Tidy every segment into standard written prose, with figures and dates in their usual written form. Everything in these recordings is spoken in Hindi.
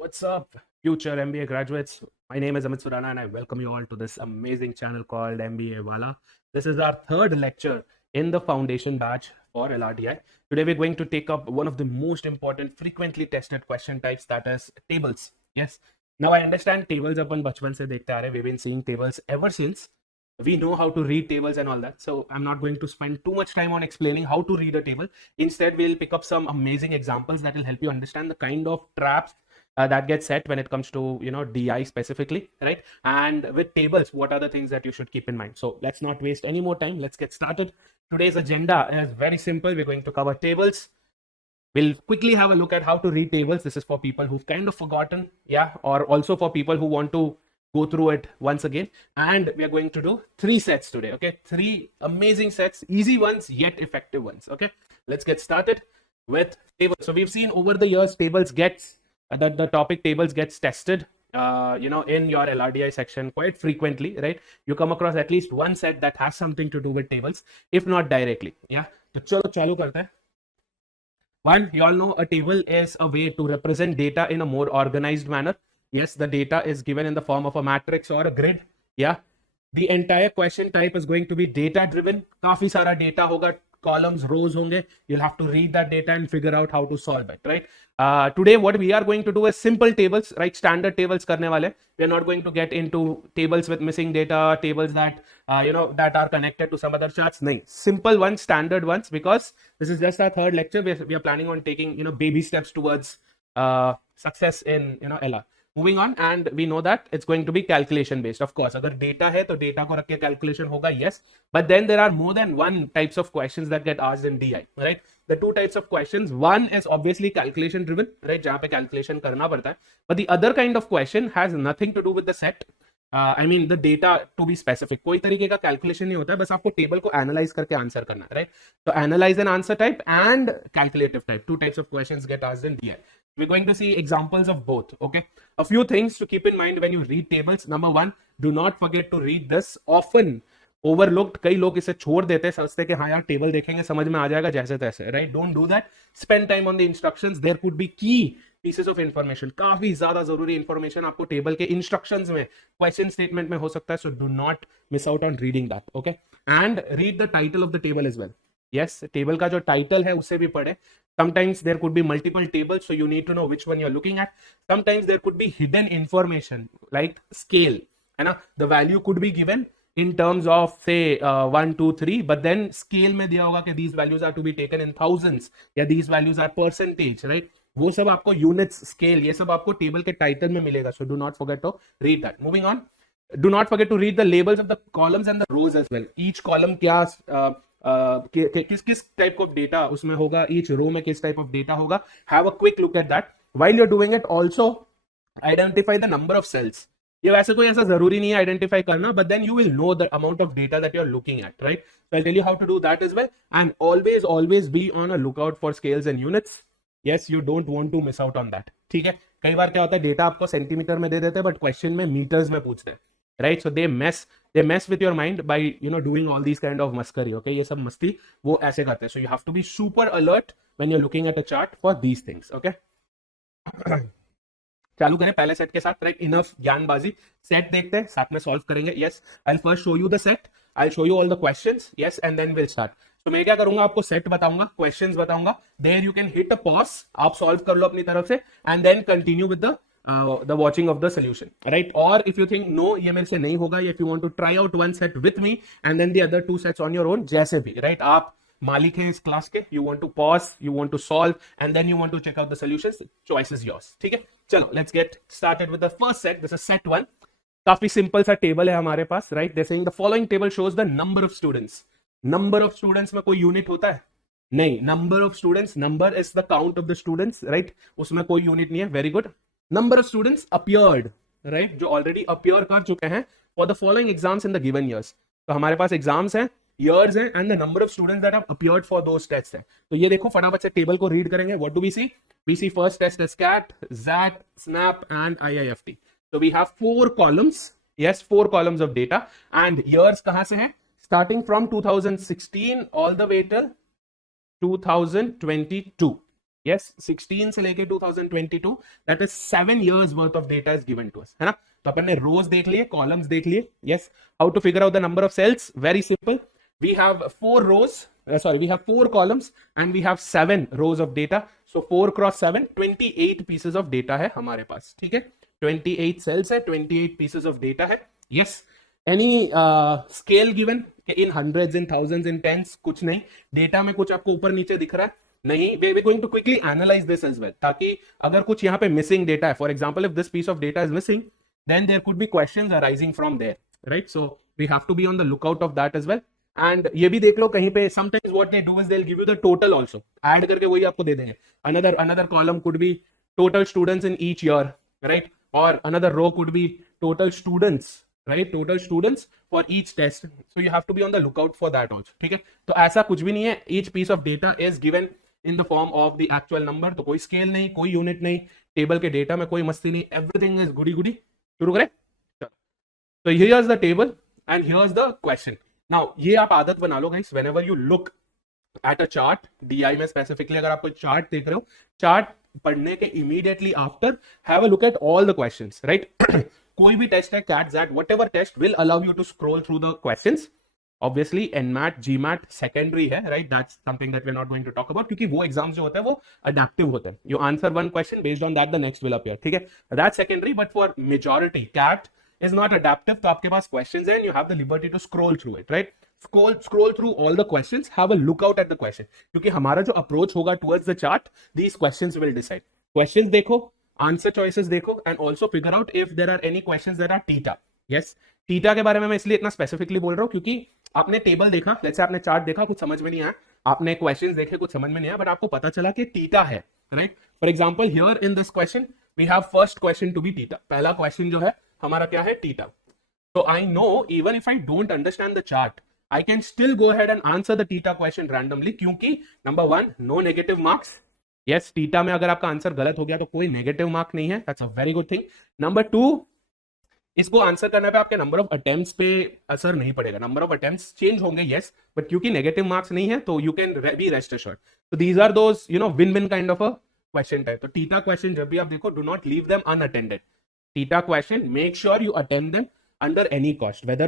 What's up, future MBA graduates? My name is Amit Surana and I welcome you all to this amazing channel called MBA Wala. This is our third lecture in the foundation batch for LRDI. Today we're going to take up one of the most important frequently tested question types, that is tables. Yes. Now I understand tables अपन बचपन से देखते आ रहे. We've been seeing tables ever since. We know how to read tables and all that. So I'm not going to spend too much time on explaining how to read a table. Instead, we'll pick up some amazing examples that will help you understand the kind of traps that gets set when it comes to DI specifically, right? And with tables, what are the things that you should keep in mind? So let's not waste any more time. Let's get started. Today's agenda is very simple. We're going to cover tables. We'll quickly have a look at how to read tables. This is for people who've kind of forgotten, yeah, or also for people who want to go through it once again. And we are going to do 3 sets today, okay? 3 amazing sets, easy ones yet effective ones, okay? Let's get started with tables. So we've seen over the years tables gets the topic tables gets tested in your LRDI section quite frequently, right? You come across at least one set that has something to do with tables, if not directly. Yeah, तो चलो चालू करते हैं. One, you all know a table is a way to represent data in a more organized manner. Yes, the data is given in the form of a matrix or a grid. Yeah, the entire question type is going to be data driven. काफी सारा data होगा, columns, rows honge. You'll have to read that data and figure out how to solve it, right? Today, what we are going to do is simple tables, right? Standard tables karne wale. We are not going to get into tables with missing data, tables that that are connected to some other charts. No, simple ones, standard ones, because this is just our third lecture. We are planning on taking baby steps towards success in LR. Moving on, and we know that it's going to be calculation based. Of course, अगर data है तो data को रख के calculation होगा, yes. But then there are more than one types of questions that get asked in DI, right? The 2 types of questions. One is obviously calculation driven, right? जहाँ पे calculation करना पड़ता है. But the other kind of question has nothing to do with the set. I mean the data to be specific. कोई तरीके का calculation नहीं होता है, बस आपको table को analyze करके answer करना है, right? So analyze and answer type and calculative type. 2 types of questions get asked in DI. We're going to see examples of both, okay? A few things to keep in mind when you read tables. Number 1, do not forget to read this. Often overlooked, कई लोग इसे छोड़ देते हैं, सोचते कि हाँ यार टेबल देखेंगे समझ में आ जाएगा जैसे तैसे, right? Don't do that. Spend time on the instructions. There could be key pieces of information, काफी ज्यादा जरूरी इंफॉर्मेशन आपको टेबल के इंस्ट्रक्शंस में, क्वेश्चन स्टेटमेंट में हो सकता है. So do not miss out on reading that, okay? And read the title of the table as well. Yes, table का जो टाइटल है उसे भी पढ़े. Sometimes there could be multiple tables, so you need to know which one you're looking at. Sometimes there could be hidden information like scale. The value could be given in terms of say 1, 2, 3, but then scale में दिया होगा कि these values are to be taken in thousands या these values are percentage, right? वो सब आपको units, scale, ये सब आपको table के title में मिलेगा. So do not forget to read that. Moving on, do not forget to read the labels of the columns and the rows as well. Each column क्या किस किस टाइप ऑफ डेटा उसमें होगा, ईच रो में किस टाइप ऑफ डेटा होगा. Have a quick look at that while you are doing it. Also identify the number of cells. ये वैसे कोई ऐसा जरूरी नहीं है आइडेंटिफाई करना, but then you will know the amount of data that you are looking at, right? So I tell you how to do that as well. And always be on a lookout for scales and units. Yes, you don't want to miss out on that, ठीक है? कई बार क्या होता है, डेटा आपको सेंटीमीटर में दे देते हैं बट क्वेश्चन में मीटर्स में पूछते हैं, right? So they mess with your mind by doing all these kind of maskari, okay? ये सब मस्ती वो ऐसे करते हैं. So you have to be super alert when you're looking at a chart for these things, okay? चालू करें पहले सेट के साथ, राइट? इनफ ज्ञानबाजी. सेट देखते हैं, साथ में सॉल्व करेंगे. Yes, I will first show you the set, I will show you all the questions, yes, and then will start. तो मैं क्या करूंगा, आपको सेट बताऊंगा, क्वेश्चंस बताऊंगा, there you can hit a pause, आप सॉल्व कर लो अपनी तरफ से, and then continue with the watching of the solution, right? Or if you think no ये मेरे से नहीं होगा, if you want to try out one set with me and then the other 2 sets on your own, जैसे भी, right? आप मालिक हैं इस क्लास के, you want to pause, you want to solve, and then you want to check out the solutions. Choice is yours, ठीक है? चलो, let's get started with the first set. This is set 1. काफी सिंपल सा टेबल है हमारे पास, right? They're saying the following table shows the number of students. Number of students में कोई यूनिट होता है? नहीं. Number of students, number is the count of the students, right? उसमें कोई यूनिट नहीं है. Very good. Number of students appeared, right? जो already appear कर चुके हैं for the following exams in the given years. तो हमारे पास exams हैं, years हैं, and the number of students that have appeared for those tests हैं. तो ये देखो फटाफट से टेबल को रीड करेंगे. What do we see? We see first test as CAT, ZAT, SNAP, and IIFT. So we have 4 columns. Yes, 4 columns of data. And years कहाँ से हैं? Starting from 2016 all the way till 2022. Yes 16 से लेके 2022, that is 7 years worth of data is given to us, है ना। तो अपन ने रोज देख लिए, कॉलम्स देख लिए। Yes, how to figure out the number of cells, very simple. We have 4 rows, sorry, we have 4 columns and we have 7 rows of data. So 4 cross 7, 28 pieces of data है हमारे पास, ठीक है। 28 cells है, 28 pieces of data है। Yes, any scale given in hundreds, in thousands, in tens, कुछ नहीं। डेटा में कुछ आपको ऊपर नीचे दिख रहा है नहीं। We are going to quickly analyse this as well, ताकि अगर कुछ यहाँ पे मिसिंग डेटा है, for example if this piece of data is missing, then there could be questions arising from there, right? So we have to be on the lookout of that as well. And ये भी देख लो कहीं पे, sometimes what they do is they'll give you the total also, add करके वही आपको दे देंगे। another column could be total students in each year, right? Or another row could be total students, right? total students for each test. So you have to be on the lookout for that also, ठीक है। तो ऐसा कुछ भी नहीं है, each piece of data is given in the form of the actual number। तो कोई स्केल नहीं, कोई यूनिट नहीं, टेबल के डेटा में कोई मस्ती नहीं, एवरीथिंग इज गुडी गुडी। शुरू करें, तो here's the table and here's the question. Now ये आप आदत बना लो guys, whenever you look at a chart, DI में स्पेसिफिकली अगर आप कोई चार्ट देख रहे हो, चार्ट पढ़ने के immediately after have a look at all the questions, right. कोई भी टेस्ट है, CAT XAT whatever test will allow you to scroll through the questions. Obviously NMAT GMAT secondary है, right, that's something that we are not going to talk about, क्योंकि वो एग्जाम्स जो होते हैं वो अडैप्टिव होते हैं। You answer one question, based on that the next will appear, ठीक है, that's secondary. But for majority CAT is not adaptive, तो आपके पास questions है and you have the liberty to scroll through it, right? Scroll through all the questions, have a look out at the question, क्योंकि हमारा जो approach होगा towards the chart, these questions will decide। questions देखो, answer choices देखो, and also figure out if there are any questions that are theta। yes, theta के बारे में मैं इसलिए इतना specifically बोल रहा हूँ क्योंकि आपने टेबल देखा, let's say आपने चार्ट देखा, कुछ समझ में नहीं आया, आपने क्वेश्चंस देखे, कुछ समझ में नहीं आया, बट आपको पता चला कि थीटा है, right. For example here in this question we have first question to be theta. पहला क्वेश्चन जो है हमारा क्या है, theta. So I know even if I don't understand the chart, I can still go ahead and answer the theta question randomly, क्योंकि number one, no negative marks। yes, theta में अगर आपका आंसर गलत हो गया तो कोई नेगेटिव मार्क नहीं है, that's a very good thing। number two, इसको आंसर करने पे आपके नंबर ऑफ अटेम्प्ट्स पे असर नहीं पड़ेगा, नंबर ऑफ अटेम्प्ट्स चेंज होंगे, यस, बट क्योंकि नेगेटिव मार्क्स नहीं है तो you can be rest assured. तो these are those win win kind of a question type. तो थीटा क्वेश्चन जब भी आप देखो, do not leave them unattended. Theta question make sure you attend them under any cost, whether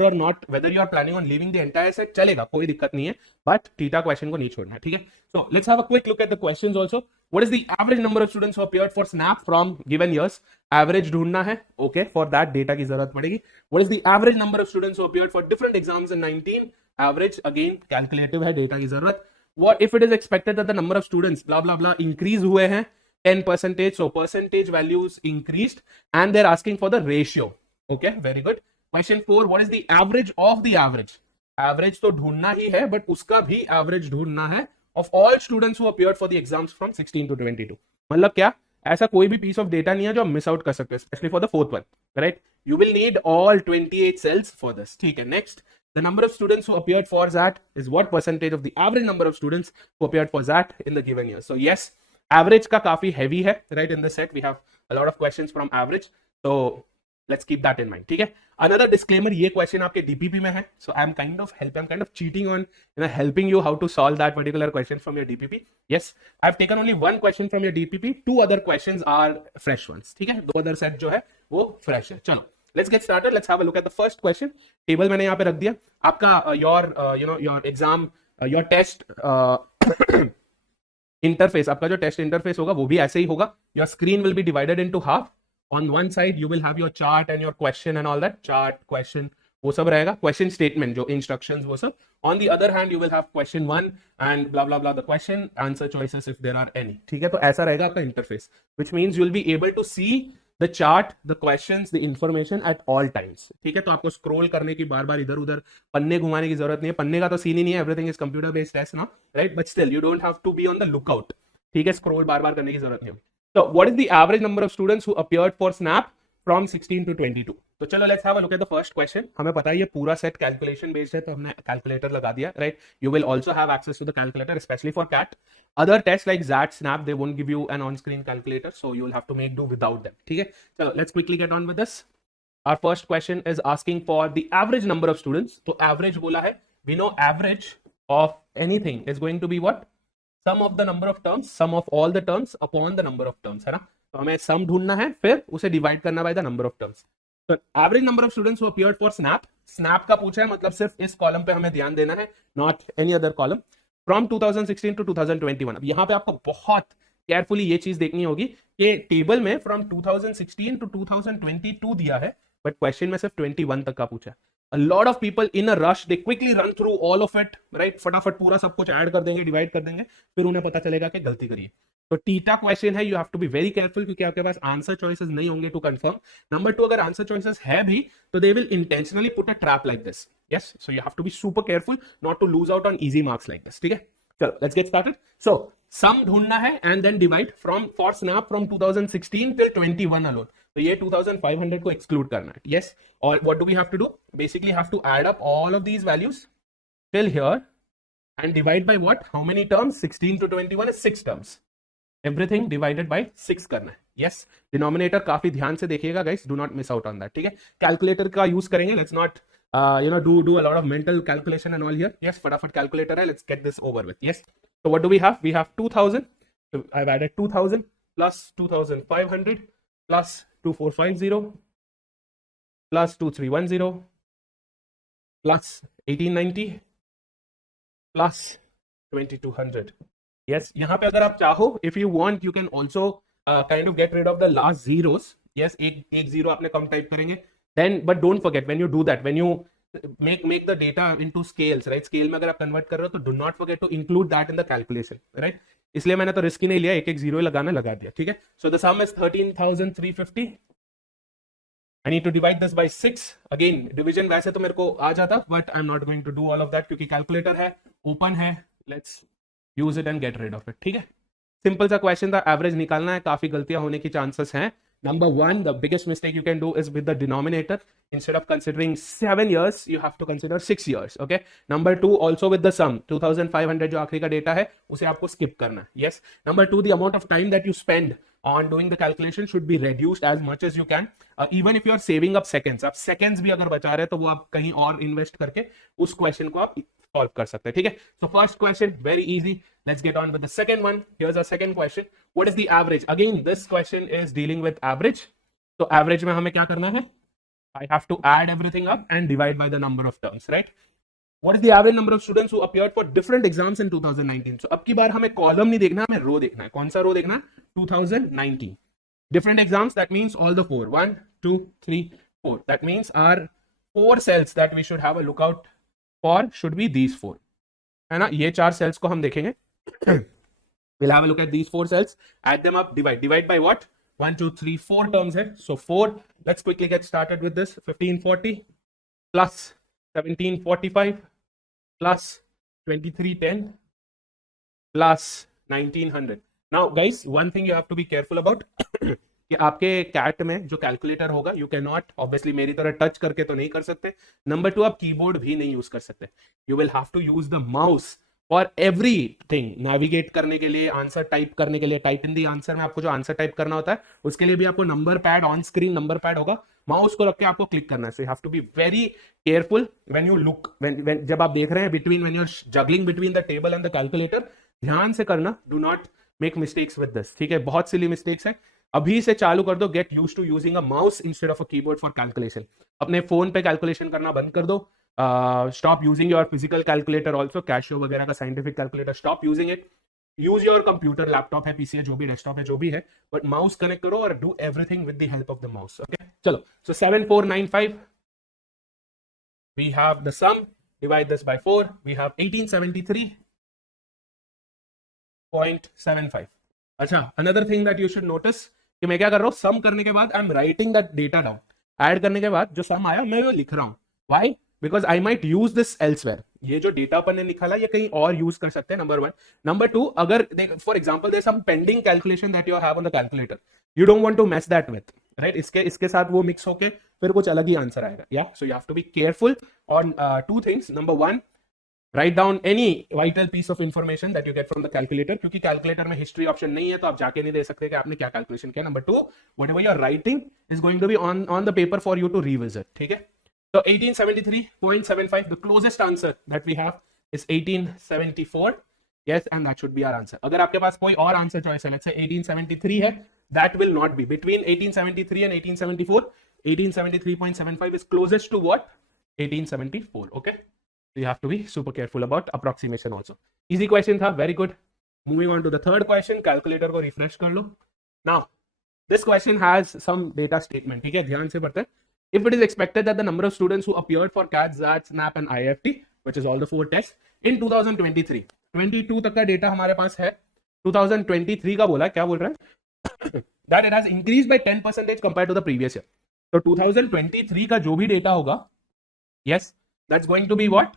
you are planning on leaving the entire set, चलेगा, कोई दिक्कत नहीं है, but थीटा क्वेश्चन को नहीं छोड़ना, ठीक है। So let's have a quick look at the questions also। What is the average number of students who appeared for SNAP from given years? Average ढूंढना है, okay, for that data की जरूरत पड़ेगी। What is the average number of students who appeared for different exams in 19? Average, again calculative है, data की जरूरत। What if it is expected that the number of students blah blah blah increase हुए हैं 10%, so percentage values increased and they're asking for the ratio, okay, very good। Question 4, what is the average of the average? Average तो ढूंढना ही है, but उसका भी average ढूंढना है of all students who appeared for the exams from 16 to 22। मतलब क्या, ऐसा कोई भी piece of data नहीं है जो हम miss out कर सकते हैं, especially for the fourth one, right? You will need all 28 cells for this, ठीक है। Next, the number of students who appeared for that is what percentage of the average number of students who appeared for that in the given year? So yes, average का काफी heavy है, right? In the set we have a lot of questions from average, so let's keep that in mind, ठीक है। Another disclaimer, ये question आपके DPP में है, so I'm kind of cheating on helping you how to solve that particular question from your DPP। Yes, I've taken only one question from your DPP, 2 other questions are fresh ones, ठीक है, 2 other set जो है वो fresh है। चलो let's get started, let's have a look at the first question। Table मैंने यहाँ पे रख दिया आपका, your exam, your test interface, आपका जो टेस्ट इंटरफेस होगा वो भी ऐसे ही होगा। Your screen will be divided into half. On one side you will have your chart and your question and all that, chart question वो सब रहेगा, क्वेश्चन स्टेटमेंट जो इंस्ट्रक्शंस वो सब। On the other hand you will have question 1 and blah blah blah the question, answer choices if there are any, ठीक है। तो ऐसा रहेगा आपका interface, which means you will be able to see the chart, the questions, the information at all times, ठीक है। तो आपको स्क्रॉल करने की, बार बार इधर उधर पन्ने घुमाने की जरूरत नहीं है, पन्ने का तो सीन ही नहीं है, everything is computer based test ना, right, but still you don't have to be on the lookout, ठीक है, स्क्रॉल बार बार करने की जरूरत नहीं है। तो what is the average number of students who appeared for snap from 16 to 22? तो चलो let's have a look at the first question. हमें पता है ये पूरा सेट कैलकुलेशन बेस्ड है, तो हमने कैलकुलेटर लगा दिया, right. You will also have access to the calculator, especially for CAT. Other test like XAT, SNAP, they won't give you an on screen calculator, so you will have to make do without them, ठीक है। चलो let's quickly get on with this. Our first question is asking for the average number of students. तो एवरेज बोला है, we know average of anything is going to be what, sum of the number of terms, sum of all the terms upon the number of terms, है ना। तो हमें सम ढूंढना है, फिर उसे डिवाइड करना by the number of terms. तो average number of students who appeared for SNAP, SNAP का पूछा है, मतलब सिर्फ इस कॉलम पे हमें ध्यान देना है, not any other column, from 2016 to 2021। अब यहाँ पे आपको बहुत केयरफुली ये चीज देखनी होगी कि टेबल में फ्रॉम 2016 टू 2022 दिया है, बट क्वेश्चन में सिर्फ 21 तक का पूछा है। A lot of people in a rush they quickly run through all of it, right? फटाफट पूरा सब कुछ ऐड कर देंगे, डिवाइड कर देंगे, फिर उन्हें पता चलेगा कि गलती करिए। तो टीटा क्वेश्चन है, you have to be very careful, क्योंकि आपके पास आंसर चॉइसेस नहीं होंगे टू कंफर्म। नंबर 2, अगर आंसर चॉइसेस है भी तो they will intentionally put a trap like this, yes, so you have to be super careful not to lose out on easy marks like this, ठीक है। चलो let's get started. So sum ढूंढना है and then divide from for snap from 2016 till 21 alone. तो ये 2500 को एक्सक्लूड करना है, यस। और what do we have to do, basically have to add up all of these values till here and divide by what, how many terms, 16 to 21 is 6 terms, everything divided by 6 करना है, yes। डिनोमिनेटर काफी ध्यान से देखिएगा guys, do not miss out on that, ठीक है। कैलकुलेटर का यूज करेंगे, let's not do a lot of mental calculation and all here, yes, फटाफट कैलकुलेटर है, let's get this over with, yes। so what do we have 2000, so I've added 2000 plus 2500 plus 2450 plus 2310 plus 1890 plus 2200, yes। यहाँ पे अगर आप चाहो, if you want you can also kind of get rid of the last zeros, yes। एक जीरो आपने कम टाइप करेंगे, then but don't forget when you do that, when you make the data into scales, right, scale में अगर आप कन्वर्ट कर रहे हो तो do not forget to include that in the calculation, right। इसलिए मैंने तो रिस्क ही नहीं लिया, एक जीरो लगाना लगा दिया, ठीक है। so the sum is 13,350, I need to divide this by 6, again division वैसे तो मेरे को आ जाता, but I'm not going to do all of that क्योंकि कैलकुलेटर है, ओपन है, let's use it and get rid of it, ठीक है। सिंपल सा क्वेश्चन था, एवरेज निकालना है, काफी गलतियां होने की चांसेस हैं। Number 1, the biggest mistake you can do is with the denominator. Instead of considering 7 years, you have to consider 6 years. Okay. Number 2, also with the sum 2500 जो आखिरी का डेटा है उसे आपको skip करना है. Yes. Number 2, the amount of time that you spend on doing the calculation should be reduced as much as you can. Even if you are saving up seconds, आप seconds भी अगर बचा रहे हैं तो वो आप कहीं और invest करके उस question को आप solve कर सकते हैं, ठीक है। So first question very easy. Let's get on with the second one. Here's our second question. What is the average? Again, this question is dealing with average. So average में हमें क्या करना है? I have to add everything up and divide by the number of terms, right? What is the average number of students who appeared for different exams in 2019? So अब की बार हमें column नहीं देखना, हमें row देखना है. कौन सा row देखना है? 2019. Different exams, that means all the 4. 1, 2, 3, 4. That means our 4 cells that we should have a lookout for should be these 4. है ना? ये 4 cells को हम देखेंगे. We'll have a look at these 4 cells, add them up, divide by what? 1, 2, 3, 4 terms hai. So 4, let's quickly get started with this. 1540 plus 1745 plus 2310 plus 1900. Now guys, one thing you have to be careful about कि आपके कैट में जो कैलकुलेटर होगा, यू कैन नॉट ऑब्वियसली मेरी तरह टच करके तो नहीं कर सकते. नंबर 2, आप कीबोर्ड भी नहीं यूज कर सकते. You will have to use the mouse for everything, navigate करने के लिए, आंसर टाइप करने के लिए, टाइप इन दी आंसर में आपको जो आंसर टाइप करना होता है उसके लिए भी आपको number pad, on screen number pad होगा, माउस को रख के आपको क्लिक करना है. So you have to be very careful when you look, जब आप देख रहे हैं between, when you are juggling between the table and the calculator, ध्यान से करना. Do not make mistakes with this, ठीक है. बहुत सिली मिस्टेक्स है. अभी से चालू कर दो. Get used to using a mouse instead of a keyboard for calculation. अपने फोन पे कैलकुलेशन करना बंद कर दो. Stop using your physical calculator also, Casio वगैरह का scientific calculator, stop using it. Use your computer, laptop है, पीसी है, जो भी डेस्कटॉप है, जो भी है, बट माउस कनेक्ट करो और do everything with the help of the mouse. Okay, चलो. So 7495 we have the sum, divide this by 4, we have 1873.75. अच्छा, another thing that you should notice कि मैं क्या कर रहा हूं, सम करने के बाद I am writing that data down. Add करने के बाद जो सम आया मैं वो लिख रहा हूं. Why? Because I might use this elsewhere. ये जो डेटा अपन ने निकाला ये कहीं और यूज कर सकते हैं. नंबर 1. नंबर 2, अगर for example there sum pending calculation that you have on the calculator, you don't want to match that with, right. इसके साथ वो मिक्स होके फिर कुछ अलग ही आंसर आएगा. या so you have to be careful on 2 things. Number 1, write down any vital piece of information that you get from the calculator, क्योंकि कैलकुलेटर में हिस्ट्री ऑप्शन नहीं है तो आप जाके नहीं दे सकते कि आपने क्या कैलकुलेशन किया. Number 2, whatever you are writing is going to be on the paper for you to revisit, ठीक है. So 1873.75, the closest answer that we have is 1874. Yes, and that should be our answer. अगर आपके पास कोई और आंसर चॉइस है, let's say 1873 है, that will not be. Between 1873 and 1874, 1873.75 is closest to what? 1874. Okay, so you have to be super careful about approximation also. Easy question था, very good. Moving on to the third question. Calculator को refresh कर लो. Now, this question has some data statement. ठीक है, ध्यान से पढ़ते हैं. If it is expected that the number of students who appeared for CAT, XAT, SNAP and IFT, which is all the 4 tests, in 2023, 22 तक का डेटा हमारे पास है. 2023 का बोला, क्या बोल रहा है? That it has increased by 10% compared to the previous year. तो 2023 का जो भी डेटा होगा, yes, that's going to be what?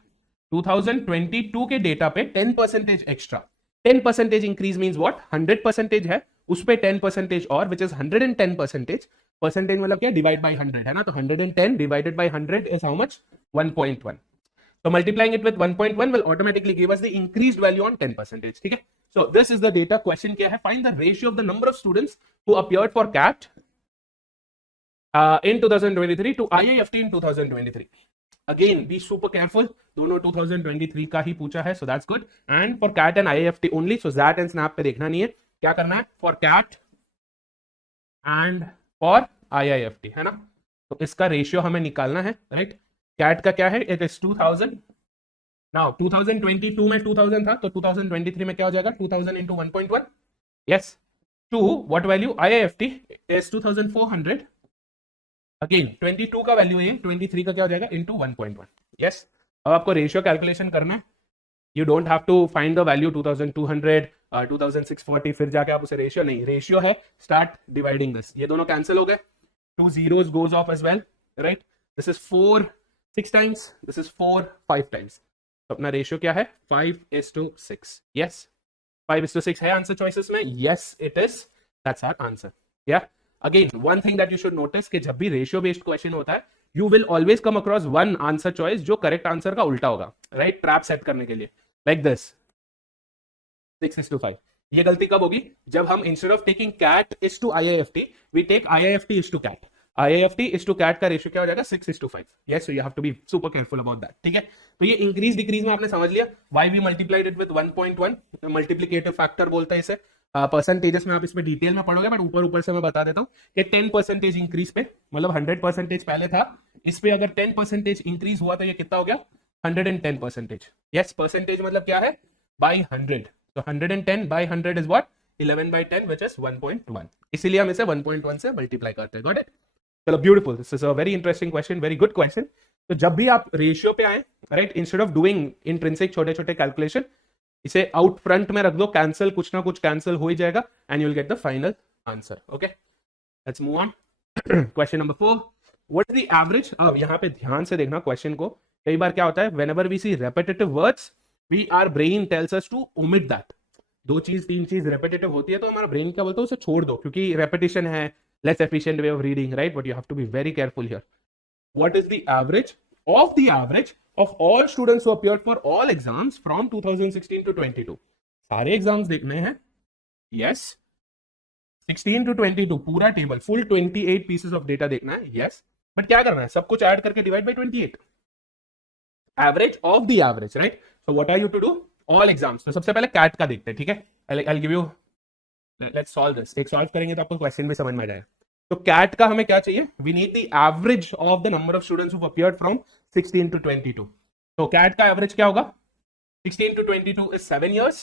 2022 के डेटा पे 10% एक्स्ट्रा. 10% increase means what? 100% है, उस पे 10% और, विच इज 110%. परसेंटेज मतलब क्या? डिवाइड बाय 100 है ना, तो 110 divided by 100 is how much? 1.1. So multiplying it with 1.1 will automatically give us the increased value on 10%. ठीक है? So this is the data. Question क्या है? Find the ratio of the number of students who appeared for CAT in 2023 to IIFT in 2023. Again, be super careful. दोनों 2023 का ही पूछा है, so that's good. And for CAT and IIFT only, so XAT and SNAP पे देखना नहीं है. क्या करना है? For CAT and for IIFT, है ना? तो इसका रेशियो हमें निकालना है, राइट? कैट का क्या है? It is 2000. नाउ 2022 में 2000 था, तो 2023 में क्या हो जाएगा? 2000 into 1.1. Yes. To what value? IIFT is 2400. Again 22 का वैल्यू है, 23 का क्या हो जाएगा? into 1.1. यस. अब आपको रेशियो कैलकुलेशन करना है. You don't have to find the value 2200 2640 फिर जाके आप उसे रेशियो, नहीं, रेशियो है स्टार्ट डिवाइडिंग दिस. ये दोनों कैंसिल हो गए. 2 zeros goes off as well, right? This is 4 6 times, this is 4 5 times. तो अपना रेशियो क्या है? 5:6. Yes, 5:6 है आंसर चॉइसेस में. Yes, it is. That's our answer. Yeah. Again, one thing that you should notice कि जब भी रेशियो बेस्ड क्वेश्चन होता है, you will always come across one answer choice जो करेक्ट आंसर का उल्टा होगा, right? ट्रैप सेट करने के लिए, like this 6:5. ये गलती कब होगी? जब हम instead of taking CAT is to IIFT, we take IIFT is to CAT. IIFT is to CAT का रेशियो क्या हो जाएगा? 6:5. Yes, so you have to be super careful about that. ठीक है? तो ये इंक्रीज डिक्रीज में आपने समझ लिया. Why we multiplied it with 1.1? Multiplicative factor बोलता है इसे. परसेंटेजेस में आप इसमें डिटेल में पढ़ोगे, बट ऊपर से मैं बता देता हूँ कि 10% इंक्रीज पे, मतलब 100% पहले था, इस पे अगर 10% इंक्रीज हुआ तो ये कितना हो गया? 110%. यस, परसेंटेज मतलब क्या है? बाई 100. तो 110 by 100 is what? 11 by 10, which is 1.1. इसीलिए हम इसे 1.1 से मल्टीप्लाई करते हैं. Got it? चलो, beautiful. This is a very interesting question, very good question. तो जब भी आप रेशियो पे आए, right, instead of doing intrinsic छोटे छोटे कैलकुलेशन, इसे आउट फ्रंट में रख दो. कैंसिल, कुछ ना कुछ कैंसिल हो ही जाएगा, and you will get the final answer. Okay, let's move on. Question number 4. What is the average? अब यहाँ पे ध्यान से देखना क्वेश्चन को. कई बार क्या होता है, whenever we see repetitive words, we our brain tells us to omit that. 2 चीज 3 चीज रेपिटेटिव होती है तो हमारा ब्रेन क्या बोलता है? उसे छोड़ दो, क्योंकि रेपिटेशन है, less efficient way of reading, right? But you have to be very careful here. What is the average of all students who appeared for all exams from 2016 to 22? सारे एग्जाम्स देखने हैं. यस, 16 to 22 पूरा table, full 28 pieces of data देखना है. यस, बट क्या करना है? सब कुछ ऐड करके divide by 28. Average of the average, right? So what are you to do? All exams. तो सबसे पहले कैट का देखते हैं, ठीक है? I'll give you, let's solve this. एक सॉल्व करेंगे तो आपको क्वेश्चन भी समझ में आ जाएगा. तो कैट का हमें क्या चाहिए? We need the average of the number of students who appeared from 16 to 22. तो कैट का एवरेज क्या होगा? 16 to 22 is 7 years.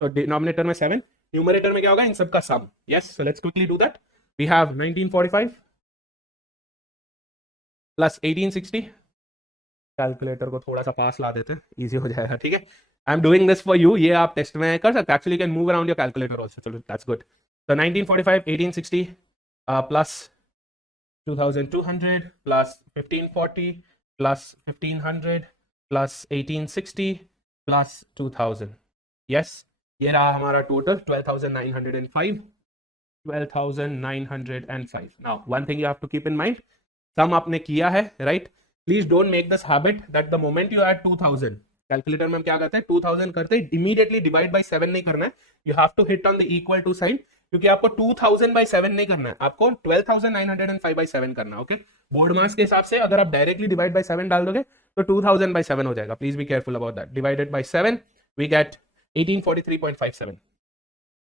तो डिनोमिनेटर में 7, न्यूमरेटर में क्या होगा? इन सबका sum. Yes, so let's quickly do that. We have 1945 plus 1860. Calculator को थोड़ा सा पास ला देते हैं, इजी हो जाएगा. ठीक है, I am doing this for you. ये आप टेस्ट में कर सकते हैं. Actually can move around your calculator also. चलो, दैट्स गुड. तो 1945 1860 plus 2200 plus 1540 plus 1500 plus 1860 plus 2000. Yes, ये रहा हमारा total 12,905. 12,905. Now one thing you have to keep in mind, sum आपने किया है, right? Please don't make this habit that the moment you add 2000, calculator में हम क्या करते हैं? 2000 करते हैं, immediately divide by 7 नहीं करना है. You have to hit on the equal to sign, क्योंकि आपको 2000 by 7 नहीं करना है, आपको 12,905 by 7 करना है. ओके, बोर्ड मार्क्स के हिसाब से अगर आप डायरेक्टली डिवाइड बाय 7 डाल दोगे तो 2000 by 7 हो जाएगा. Please be careful about that. Divided by 7 we get 1843.57,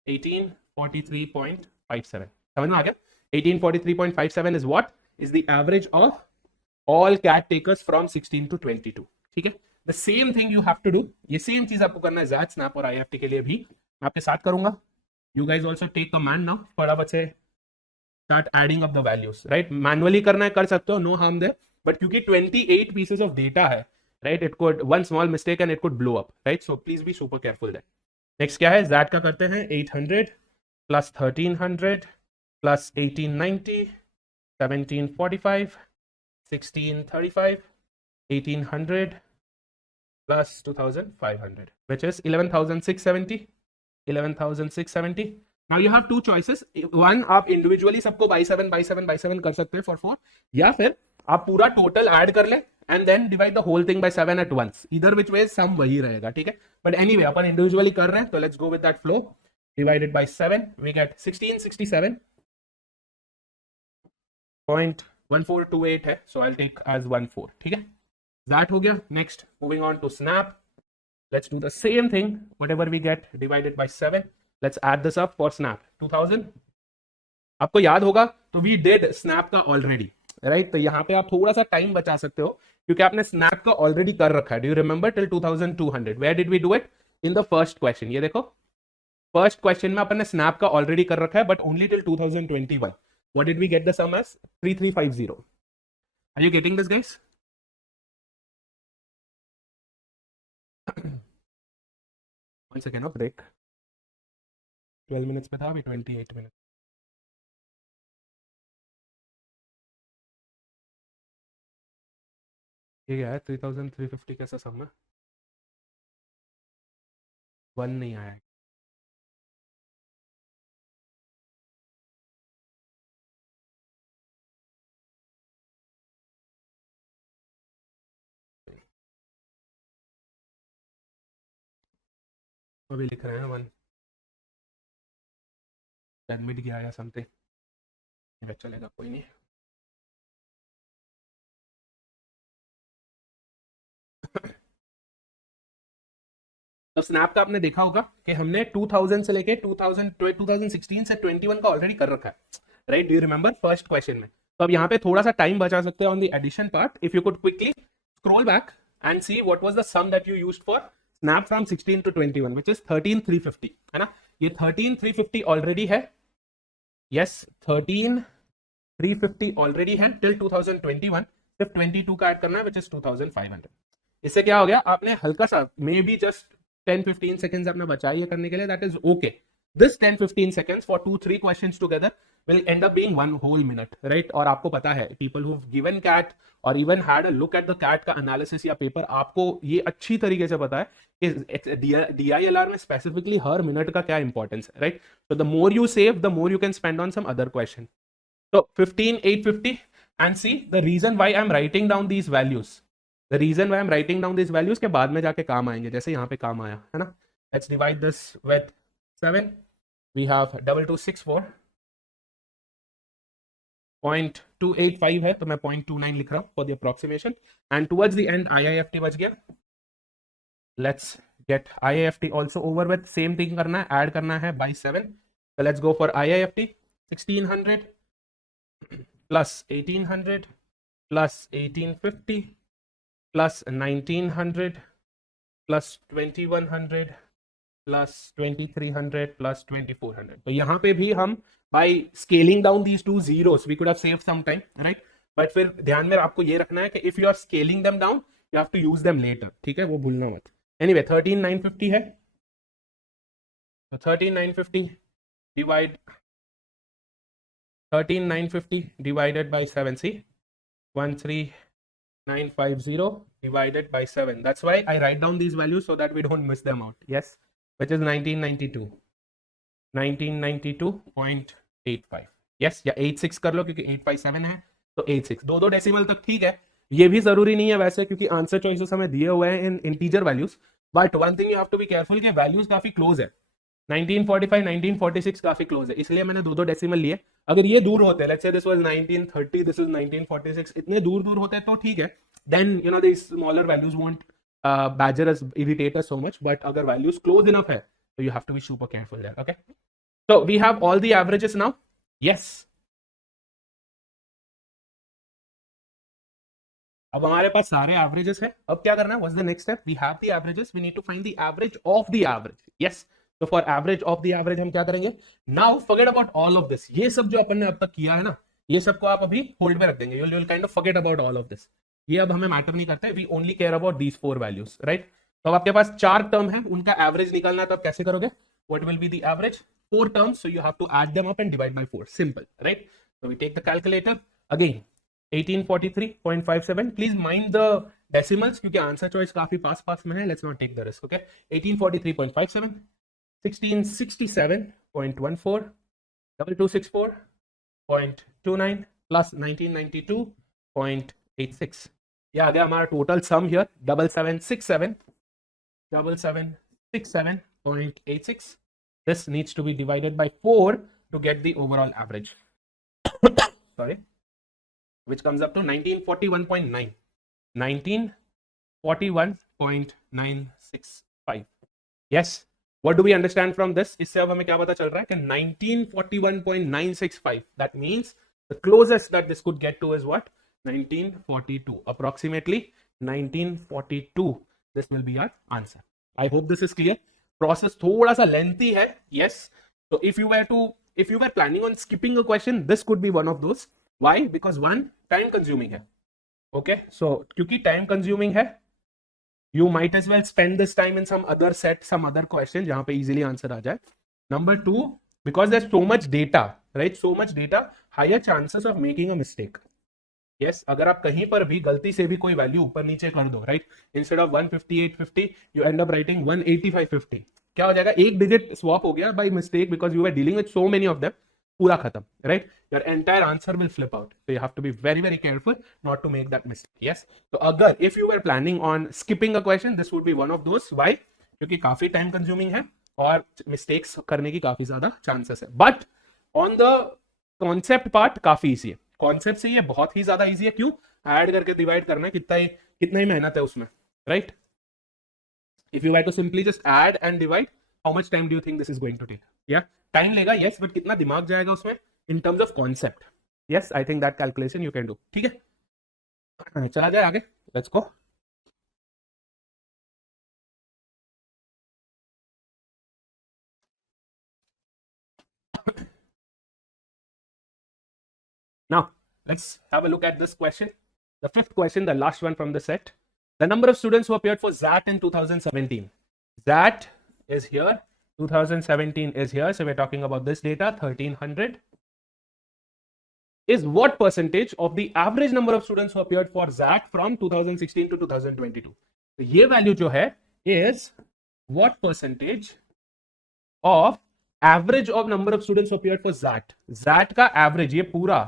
1843.57 समझ में आ गया? 1843.57 is what? Is the average of all cat takers from 16 to 22. ठीक है? The same thing you have to do. ये same चीज आपको करना है Zat, Snap और IFT के लिए भी मैं आपके साथ करूंगा. You guys also take command now. फटाफट से start adding up the values, right? Manually करना है कर सकते हो, no harm there. But क्योंकि 28 pieces of data है, right? It could one small mistake and it could blow up, right? So please be super careful there. Next क्या है? Zat का करते हैं 800 plus 1300 plus 1890, 1745, 1635, 1800 plus 2500, which is 11,670. 11,670. Now you have two choices. One, आप individually सबको by 7 by 7 by 7 कर सकते हैं for 4, या फिर आप पूरा total add कर ले and then divide the whole thing by 7 at once. Either which way sum वही रहेगा, ठीक है? But anyway, अपन individually कर रहे हैं, तो let's go with that flow. Divided by 7, we get 1667.1428 है, so I'll take as 14, ठीक है? That हो गया. Next, moving on to Snap. Let's do the same thing. Whatever we get divided by 7. Let's add this up for Snap. 2000. आपको याद होगा तो we did Snap का already, right? तो यहाँ पे आप थोड़ा सा टाइम बचा सकते हो क्योंकि आपने Snap का already कर रखा है. Do you remember till 2200? Where did we do it? In the first question. ये देखो, first question में अपन ने Snap का already कर रखा है, but only till 2021. What did we get the sum as? 3350. Are you getting this, guys? One second of break. 12 minutes पे था, अभी 28 minutes. ये क्या है? 3350 कैसा सम है? 1 नहीं आया. अभी लिख रहे हैं 1. एडमिट गया या समथिंग. चलेगा, कोई नहीं. तो स्नैप का आपने देखा होगा कि हमने 2000 से लेके 2016 से 21 का ऑलरेडी कर रखा है, right? Do you remember first question में? तो अब यहाँ पे थोड़ा सा टाइम बचा सकते हैं on the addition part. If you could quickly scroll back and see what was the sum that you used for snap from 16 to 21, which is 13350, है ना? ये 13350 ऑलरेडी है. यस, 13350 ऑलरेडी है टिल 2021. सिर्फ 22 का ऐड करना है, which is 2500. इससे क्या हो गया? आपने हल्का सा मे बी जस्ट 10-15 seconds आपने बचाई है करने के लिए. That is okay. This 10-15 seconds for 2-3 questions together will end up being 1 whole minute, right? और आपको पता है, people who've given CAT or even had a look at the CAT का analysis या पेपर, आपको ये अच्छी तरीके से पता है कि DILR में specifically हर मिनट का क्या इंपॉर्टेंस है, right? So the more you save, the more you can spend on some other question. So 15,850, and see the reason why I'm writing down these values. The reason why I'm writing down these values के बाद में जाके काम आएंगे, जैसे यहाँ पे काम आया है ना. Let's divide this with 7. We have 2264.285 है, तो मैं 0.29 लिख रहा हूँ for the approximation. And towards the end IIFT बच गया. Let's get IIFT also over with. Same thing करना है, add करना है by 7. So let's go for IIFT. 1600 plus 1800 plus 1850 plus 1900 plus 2100 plus 2300 plus 2400. तो यहाँ पे भी हम by scaling down these two zeros we could have saved some time, right? But फिर ध्यान में आपको ये रखना है कि if you are scaling them down you have to use them later, ठीक है? वो भूलना मत. Anyway, 13950 है. तो 13950 divide 13950 divided by 7. See, 13950 divided by 7. That's why I write down these values so that we don't miss them out. Yes, which is 1992. 1992.85. Yes, या 86 कर लो क्योंकि 857 है तो 86. दो डेसिमल तक ठीक है. ये भी जरूरी नहीं है वैसे क्योंकि आंसर चॉइसेस हमें दिए हुए हैं in integer values. But one thing you have to be careful कि वैल्यूज काफी क्लोज है. 1945, 1946 काफी क्लोज है, इसलिए मैंने दो डेसिमल लिए. अगर ये दूर होते, let's say this was 1930, this is 1946, इतने दूर होते तो ठीक है. Then you know the smaller values won't badger us, irritate us so much, but agar values close enough hai, so you have to be super careful there. Okay, so we have all the averages now. Yes, अब हमारे पास सारे एवरेजेस है. अब क्या करना है? What's the next step? We have the averages, we need to find the average of the average. Yes, तो for average of the average हम क्या करेंगे? Now forget about all of this. ये सब जो अपन ने अब तक किया है ना, ये सब को आप अभी होल्ड में रख देंगे. You will kind of forget about all of this. ये अब हमें मैटर नहीं करता है. We only care about these four values, right? तो अब आपके पास चार टर्म है, उनका एवरेज निकालना है, तो आप कैसे करोगे? What will be the average? Four terms, so you have to add them up and divide by 4. Simple, right? So we take the calculator again. 1843.57. Please mind the decimals क्योंकि आंसर चॉइस काफी पास में है. Let's not take the risk. Okay, 1843.57, 1667.14, 2264.29 plus 1992.86. ये आ गया हमारा total sum here. 7767.86. This needs to be divided by 4 to get the overall average. Sorry, which comes up to 1941.9. 1941.965. Yes, what do we understand from this? इससे अब हमें क्या पता चल रहा है कि 1941.965. That means the closest that this could get to is what? 1942. Approximately 1942. This will be our answer. I hope this is clear. Process थोड़ा सा lengthy है. Yes. So if you were planning on skipping a question, this could be one of those. Why? Because one, time consuming है. Okay, so क्योंकि time consuming है, you might as well spend this time in some other set, some other question जहां पे easily answer आ जाए. Number two, because there's so much data, right? So much data, higher chances of making a mistake. Yes, अगर आप कहीं पर भी गलती से भी कोई वैल्यू ऊपर नीचे कर दो, right? Instead of 158.50, you end up writing 185.50. क्या हो जाएगा? एक डिजिट स्वैप हो गया by mistake because you were dealing with so many of them. पूरा खत्म, right? Your entire answer will flip out. So you have to be very, very careful not to make that mistake. Yes. So अगर if you were planning on skipping a question, this would be one of those. Why? क्योंकि काफी time consuming है और mistakes करने की काफी ज्यादा chances है. But on the concept part काफी easy है. Concept से ये बहुत ही ज्यादा easy है. क्यों? Add करके divide करना है, कितना ही मेहनत है उसमें, right? If you were to simply just add and divide, how much time do you think this is going to take? Yeah, time लेगा, yes, but कितना दिमाग जाएगा उसमें in terms of concept? Yes, I think that calculation you can do. ठीक है, चला जाए आगे. Let's go. Now, let's have a look at this question. The fifth question, the last one from the set. The number of students who appeared for ZAT in 2017. ZAT is here. 2017 is here. So we're talking about this data, 1300. Is what percentage of the average number of students who appeared for ZAT from 2016 to 2022? So ये value जो है is what percentage of average of number of students who appeared for ZAT. ZAT का average ये पूरा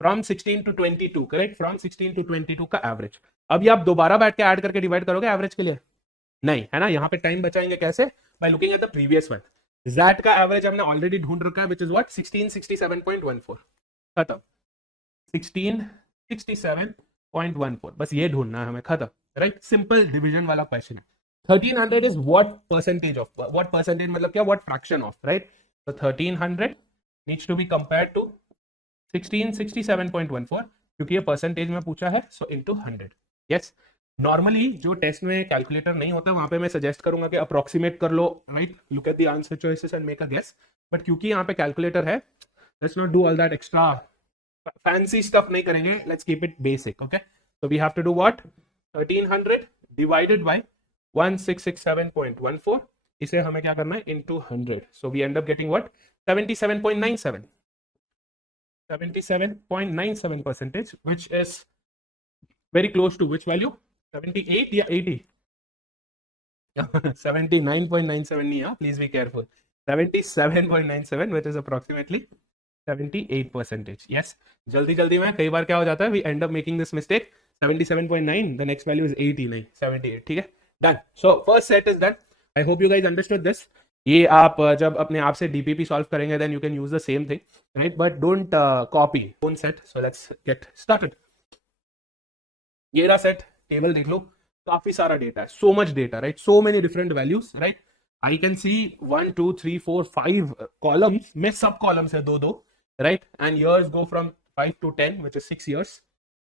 from 16 to 22, correct? From 16 to 22 का average. अब ये आप दोबारा बैठ के ऐड करके डिवाइड करोगे एवरेज के लिए? नहीं, है ना? यहाँ पे टाइम बचाएंगे कैसे? By looking at the previous one. ZAT का एवरेज हमने ऑलरेडी ढूंढ रखा है, विच इज व्हाट? 1667.14. खत्म. 1667.14. बस ये ढूंढना है हमें. खत्म, राइट? सिंपल डिवीजन वाला क्वेश्चन है. 1300 is what percentage of, what percentage मतलब क्या? What fraction of, right? तो 1300 needs to be compared to 1667.14 क्योंकि ये परसेंटेज में पूछा है, सो इनटू 100. यस, नॉर्मली जो टेस्ट में कैलकुलेटर नहीं होता वहां पे मैं सजेस्ट करूंगा कि अप्रोक्सीमेट कर लो, right? Look at the answer choices and make a guess. But क्योंकि यहाँ पे कैलकुलेटर है, let's not do all that extra fancy stuff नहीं करेंगे. Let's keep it basic. Okay, so we have to do what? 1300 divided by 1667.14. इसे हमें क्या करना है? Into 100. So we end up getting what? 77.97. 77.97 percentage, which is very close to which value? 78 या 80? 79.97 नहीं है, please be careful. 77.97, which is approximately 78 percentage. Yes, जल्दी में कई बार क्या हो जाता है? We end up making this mistake. 77.9, the next value is 80, नहीं 78. ठीक है, done. So first set is done. I hope you guys understood this. ये आप जब अपने आप से डीपीपी सॉल्व करेंगे then you can use the same thing, right? But don't copy own set. So let's get started. ये रहा सेट, टेबल देख लो. काफी सारा डेटा है, so much data, right, so many different values, right. I can see 1 2 3 4 5 columns में सब कॉलम्स है दो दो, right, and years go from 5 to 10 which is 6 years.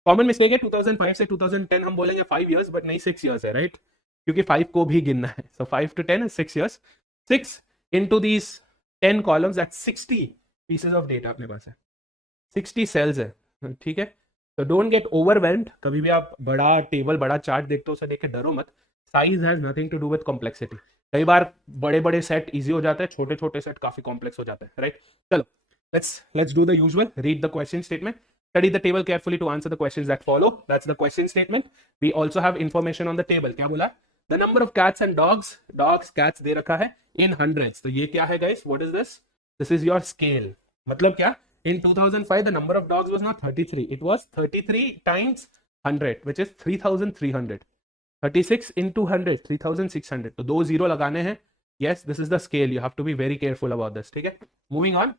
Common mistake है 2005 से 2010 हम बोलेंगे 5 years बट नहीं 6 years है, राइट, क्योंकि 5 को भी गिनना है. सो 5 to 10 is 6 years. 6 into these 10 columns at 60 pieces of data अपने पास है, 60 cells है, ठीक है. तो डोंट गेट ओवरवेल्म्ड. कभी भी आप बड़ा टेबल बड़ा चार्ट देखते हो उसे देख के डरो मत. Size has nothing to do with complexity. कई बार बड़े बड़े सेट इजी हो जाते हैं, छोटे छोटे सेट काफी कॉम्प्लेक्स हो जाते हैं, राइट. चलो let's do the usual. Read the question statement. Study the table carefully to answer the questions that follow. That's the question statement. We also have information on the table. क्या बोला? The number of cats and dogs, cats दे रखा है in hundreds. तो ये क्या है guys? What is this? This is your scale. मतलब क्या? In 2005 the number of dogs was not 33. It was 33 times 100, which is 3,300. 36 into 100, 3,600. तो दो जीरो लगाने हैं. Yes, this is the scale. You have to be very careful about this. ठीक है? Moving on.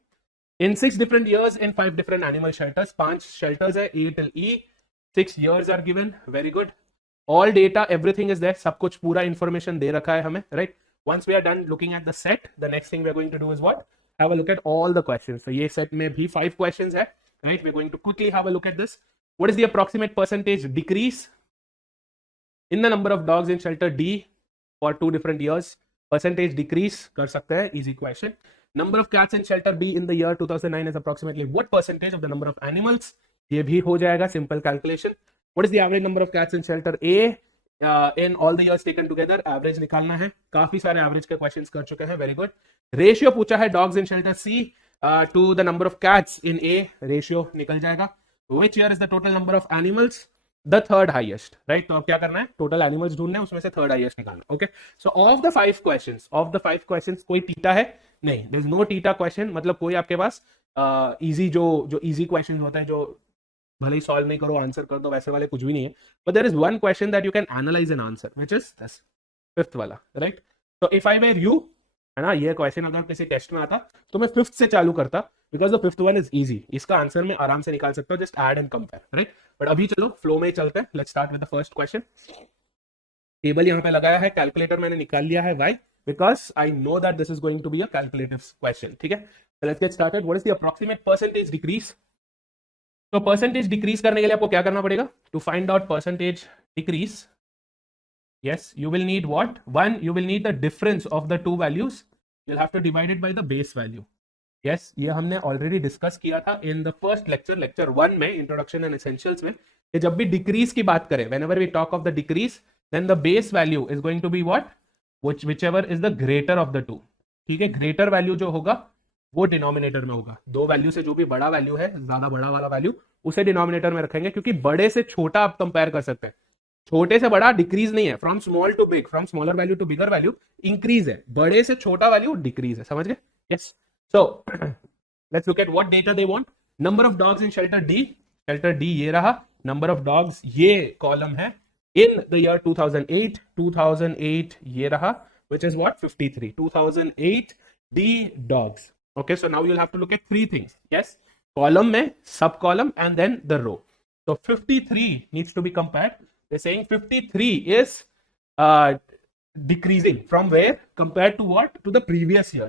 In 6 different years in 5 different animal shelters, 5 shelters है A till E, 6 years are given. Very good. All data, everything is there. सब कुछ पूरा information दे रखा है हमें, right? Once we are done looking at the set, the next thing we are going to do is what? Have a look at all the questions. So ये set में भी 5 questions है, right? We're going to quickly have a look at this. What is the approximate percentage decrease in the number of dogs in shelter D for 2 different years? Percentage decrease कर सकते हैं, easy question. Number of cats in shelter B in the year 2009 is approximately what percentage of the number of animals? ये भी हो जाएगा, simple calculation. What is the average number of cats in shelter A in all the years taken together? Average निकालना है. काफी सारे average के questions कर चुके हैं. Very good. Ratio पूछा है dogs in shelter C to the number of cats in A. Ratio निकल जाएगा. Which year is the total number of animals? The third highest, right? तो अब क्या करना है? Total animals ढूंढना है, उसमें से third highest निकालना. Okay. So of the 5 questions, कोई टीटा है? नहीं, there is no theta question. मतलब कोई आपके पास easy जो easy questions होता है, जो भले ही solve नहीं करो आंसर कर दो, वैसे वाले कुछ भी नहीं है. But there is one question that you can analyze and answer, which is this fifth वाला, right? So if I were you, है ना, ये क्वेश्चन अगर किसी टेस्ट में आता तो मैं फिफ्थ से चालू करता, because the fifth one is easy. इसका आंसर मैं आराम से निकाल सकता हूँ, just add and compare, right. But अभी चलो फ्लो में चलते हैं. Let's start with the first question. Table यहाँ पे लगाया है, कैलकुलेटर मैंने निकाल लिया है. Why? Because I know that this is going to be a calculative question. ठीक है, so let's get started. What is the approximate percentage decrease? तो परसेंटेज डिक्रीज करने के लिए आपको क्या करना पड़ेगा? To find out percentage decrease, yes, you will need what? One, you will need the difference of the two values. You'll have to divide it by the base value. Yes, ये हमने already discuss किया था in the first lecture, lecture 1 में, introduction and essentials में, कि जब भी decrease की बात करें, whenever we talk of the decrease, then the base value is going to be what? Whichever is the greater of the two. ठीक है, greater value जो होगा वो डिनोमिनेटर में होगा. दो वैल्यू से जो भी बड़ा वैल्यू है, ज्यादा बड़ा वाला वैल्यू, उसे डिनोमिनेटर में रखेंगे, क्योंकि बड़े से छोटा आप कंपेयर कर सकते हैं. छोटे से बड़ा डिक्रीज नहीं है, from small to big, from smaller value to bigger value increase है. बड़े से छोटा वैल्यू डिक्रीज है. समझ गए? Yes. So let's look at what data they want. Number of dogs in shelter D. Shelter D ये रहा. नंबर ऑफ डॉग्स ये कॉलम है. इन द ईयर 2008, 2008 ये रहा, which is what? 53. 2008 D dogs. Okay, so now you will have to look at three things. Yes, column में, सब column, and then the row. So 53 needs to be compared. They're saying 53 is decreasing from where compared to what? To the previous year.